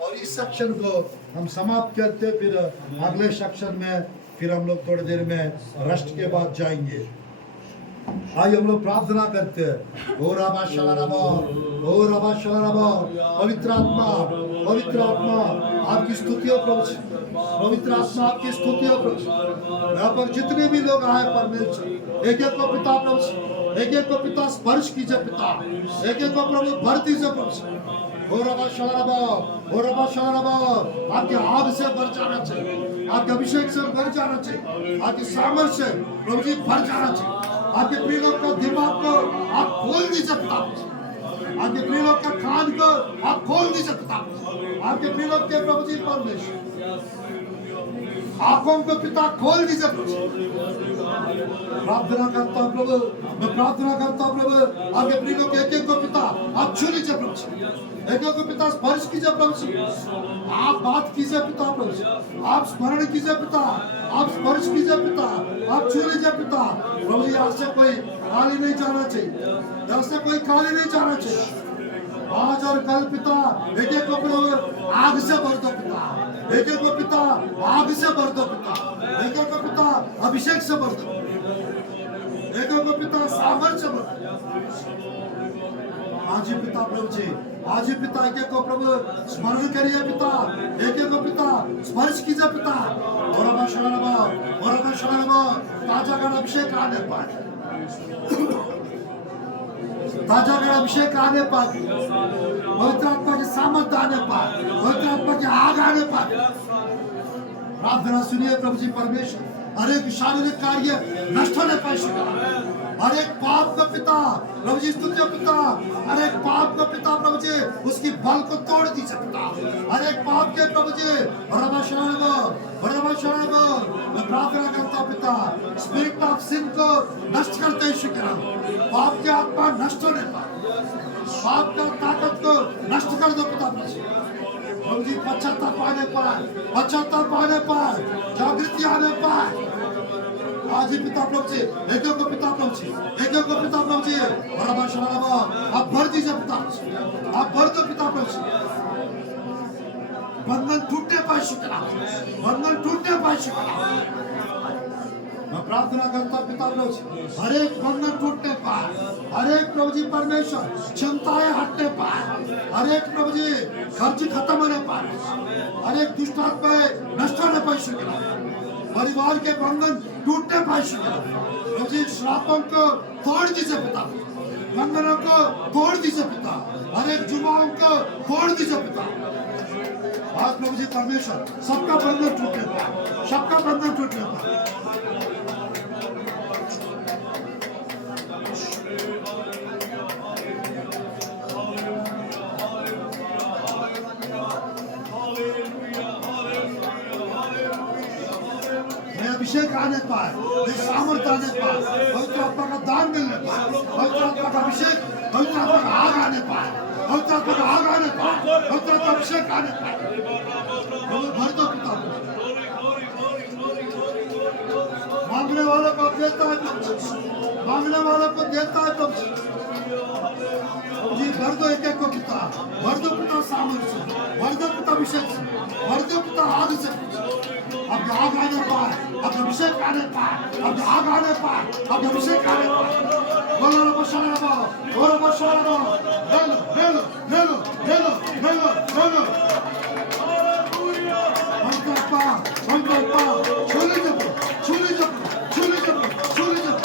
और इस सेक्शन को हम समाप्त करते। फिर अगले सेक्शन में फिर हम लोग थोड़ी देर में रेस्ट के बाद जाएंगे। आइए हम लोग प्रार्थना करते हैं। ओ रबा शलारबा, ओ रबा शलारबा, पवित्र आत्मा आपकी स्तुति हो प्रभु जी। पवित्र आत्मा आपकी स्तुति हो प्रभु जी। यहाँ पर जितने भी लोग आए परमेश्वर, एक एक को पिता प्रभु जी, एक एक को पिता स्पर्श कीजिए पिता, एक एक को प्रभु भर दीजिए प्रभु जी। ओ रबा शलारबा, ओ रबा शलारबा, आपके आग से भर जाना चाहिए, आपके अभिषेक से भर जाना चाहिए, आपके सामर्थ्य से प्रभु जी भर जाना चाहिए। आपके प्रिय लोग का दिमाग को आप खोल दीजिए पिता, आपके प्रिय लोग का कान को आप खोल दीजिए पिता, आपके प्रिय लोग के प्रभु जी परमेश्वर आंखों को पिता खोल दीजिए प्रभु। प्रार्थना करता हूं प्रभु, मैं प्रार्थना करता हूं प्रभु, आपके प्रिय लोग एक एक को पिता आप छू लीजिए प्रभु, एक एक को पिता स्पर्श कीजिए प्रभु, आप बात कीजिए पिता प्रभु, आप स्मरण कीजिए पिता, आप स्पर्श कीजिए पिता, आप छू लीजिए पिता प्रभु जी। यहाँ से कोई खाली नहीं जाना चाहिए, यहाँ से कोई खाली नहीं जाना चाहिए। आज और कल पिता एक एक को प्रभु आग से भर दो पिता, एक एक को पिता आग से भर दो पिता, एक एक को पिता अभिषेक से भर दो, एक एक को पिता सामर्थ्य से भर दो। आज ही पिता प्रभु जी, आज ही पिता एक एक को प्रभु स्मरण करिए पिता, एक एक को पिता स्पर्श कीजिए पिता। और ताजा का अभिषेक आने पाए, ताजा का अभिषेक आने पाए, पवित्र आत्मा की सामर्थ्य आने पाए, पवित्र आत्मा की आग आने पाए। प्रार्थना सुनिए प्रभु जी परमेश्वर, हर एक शारीरिक कार्य नष्ट होने पाए, हर एक पाप का पिता प्रभु जी स्तुति पिता, हर एक पाप का पिता प्रभु जी उसकी बल को तोड़ दीजिए पिता, हर एक पाप के प्रभु जी मैं प्रार्थना करता पिता, स्पिरिट ऑफ सिन को नष्ट करते शुक्र, पाप के आत्मा नष्ट होने पाए, पाप का ताकत को नष्ट कर दो पिता प्रभु जी। पश्चाताप आने पाए, पश्चाताप आने पाए, जागृति आने पाए आज ही पिता प्रभु जी, एक को पिता प्रभु जी, एक को पिता प्रभु जी, आप भर दीजिए पिता, आप भर दो पिता प्रभु जी। बंधन टूटने पाए शुक्र, बंधन टूटने पाए शुक्र। मैं प्रार्थना करता हूं पिता प्रभु जी, हर एक बंधन टूटने पाए, हर एक प्रभु जी परमेश्वर चिंताएं हटने पाए, हर एक प्रभु जी खर्च खत्म होने पाए, हर एक दुष्ट आत्माएं नष्ट होने पाए शुक्र, परिवार के बंधन टूटने पाए शुक्र। प्रभु जी श्रापों को तोड़ दीजिए पिता, बंधनों को तोड़ दीजिए पिता, हर एक जुबाओं को तोड़ दीजिए पिता। आज प्रभु जी परमेश्वर सबका बंधन टूटने पाए, सबका बंधन टूटने पाए। अभिषेक आने पाए, सामर्थ्य आने पाए, पवित्र आत्मा का दान मिलने पाए, पवित्र आत्मा का अभिषेक, पवित्र आत्मा का आग आने पाए, पवित्र आत्मा का आग आने पाए, पवित्र आत्मा का अभिषेक आने पाए। भर दो पिता, मांगने वालों को देता है प्रभु, मांगने वालों को देता है प्रभु जी। भर दो एक एक को पिता, भर दो पिता सामर्थ्य, भर दो पिता अभिषेक, भर दो पिता आग से। अब आग आने पाए, अब अभिषेक आने पाए, अब आग आने पाए, अब अभिषेक आने पाए। बोलो बशारा, बोलो बशारा, hello hello hello hello hello hello. मंत्र पा, छोले जब, छोले जब, छोले जब, छोले जब।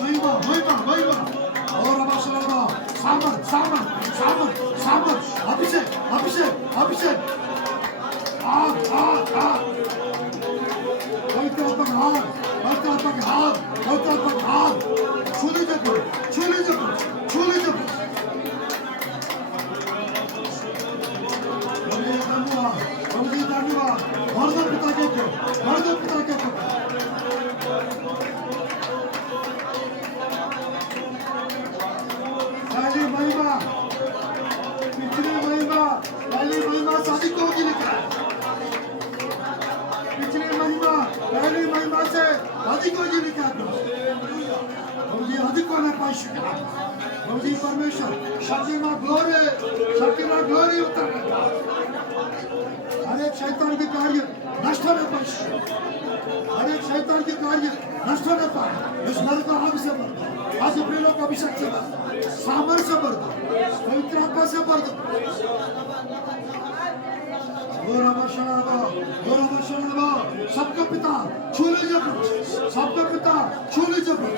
महिमा, महिमा, महिमा। और बशारा, सामर, सामर, सामर, सामर, अभिषेक, अभिषेक, अभिषेक। आग, आग, आग। पवित्र आत्मा का आग, पवित्र आत्मा का आग, पवित्र आत्मा का आग। छूले जब, छूले जब, छूले जब। धन्यवाद, प्रभु जी धन्यवाद। भर दो पिता के को, भर दो पिता के को। पहली महिमा, पिछली महिमा, पहली महिमा शादी को होगी लिखा है। पिछली महिमा, पहली महिमा से अधिक होगी लिखा है। प्रभु जी अधिक होने पाए शुक्र। प्रभु जी परमेश्वर शक्ति में ग्लोरी उतरने पाए। हर एक शैतान के कार्य नष्ट होने पाए, हर एक शैतान के कार्य नष्ट होने पाए। इस नर का आग से भर दो, आज अपने लोग को अभिषेक से भर दो, सामर्थ से भर दो, पवित्र आत्मा से भर दो। सबका पिता छू लीजिए प्रभु, सबका पिता छू लीजिए प्रभु,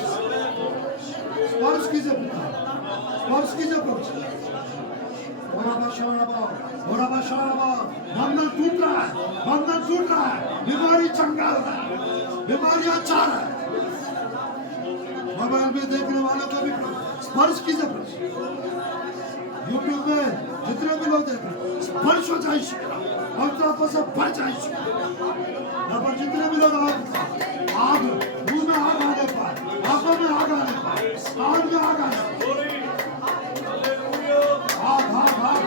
स्पर्श कीजिए पिता, स्पर्श कीजिए प्रभु। बंधन टूट रहा है, बंधन टूट रहा है, बीमारी चंगा हो रहा है, बीमारियां चार है। मोबाइल में देखने वालों को भी स्पर्श कीजिए प्रभु, यूट्यूब में जितने भी लोग देख रहे हैं स्पर्श हो जाए, पवित्र से भर जाए। यहाँ पर जितने भी लोग आग, मुंह में आग आने पाए, आंखों में आग आने पाए, कान में आग आने पाए, आग आग आग।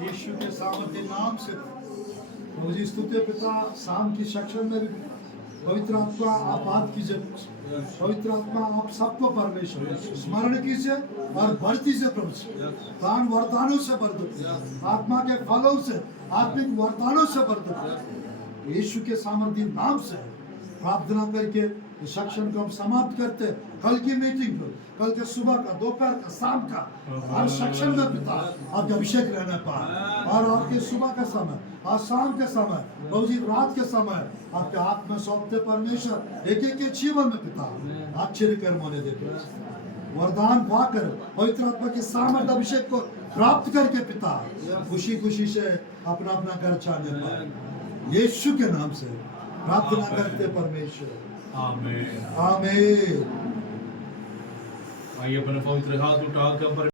यीशु के सामर्थ्य नाम से प्रभु जी स्तुति पिता, शाम की सेक्शन में भी पवित्र आत्मा आप बात कीजिए, पवित्र आत्मा आप सबको परमेश्वर स्मरण कीजिए और भर्ती से प्रभु दान वरदानों से भर दो, आत्मा के फलों से, आत्मिक वरदानों से भर दो। यीशु के सामर्थ्य नाम से प्रार्थना करके इस सेक्शन को हम समाप्त करते। कल की मीटिंग को, कल के सुबह का, दोपहर का, शाम का, हर सेक्शन में पिता आपके अभिषेक रहने पाए, और आपके सुबह का समय और शाम के समय, प्रभु जी रात के समय आपके हाथ में सौंपते परमेश्वर। एक एक के जीवन में पिता आश्चर्य कर्म होने दे, वरदान पाकर पवित्र आत्मा के सामर्थ्य अभिषेक को प्राप्त करके पिता खुशी खुशी से अपना अपना घर जाने पाए। यीशु के नाम से प्रार्थना करते परमेश्वर, आमीन। आमीन। आइए अपने पवित्र हाथ उठाकर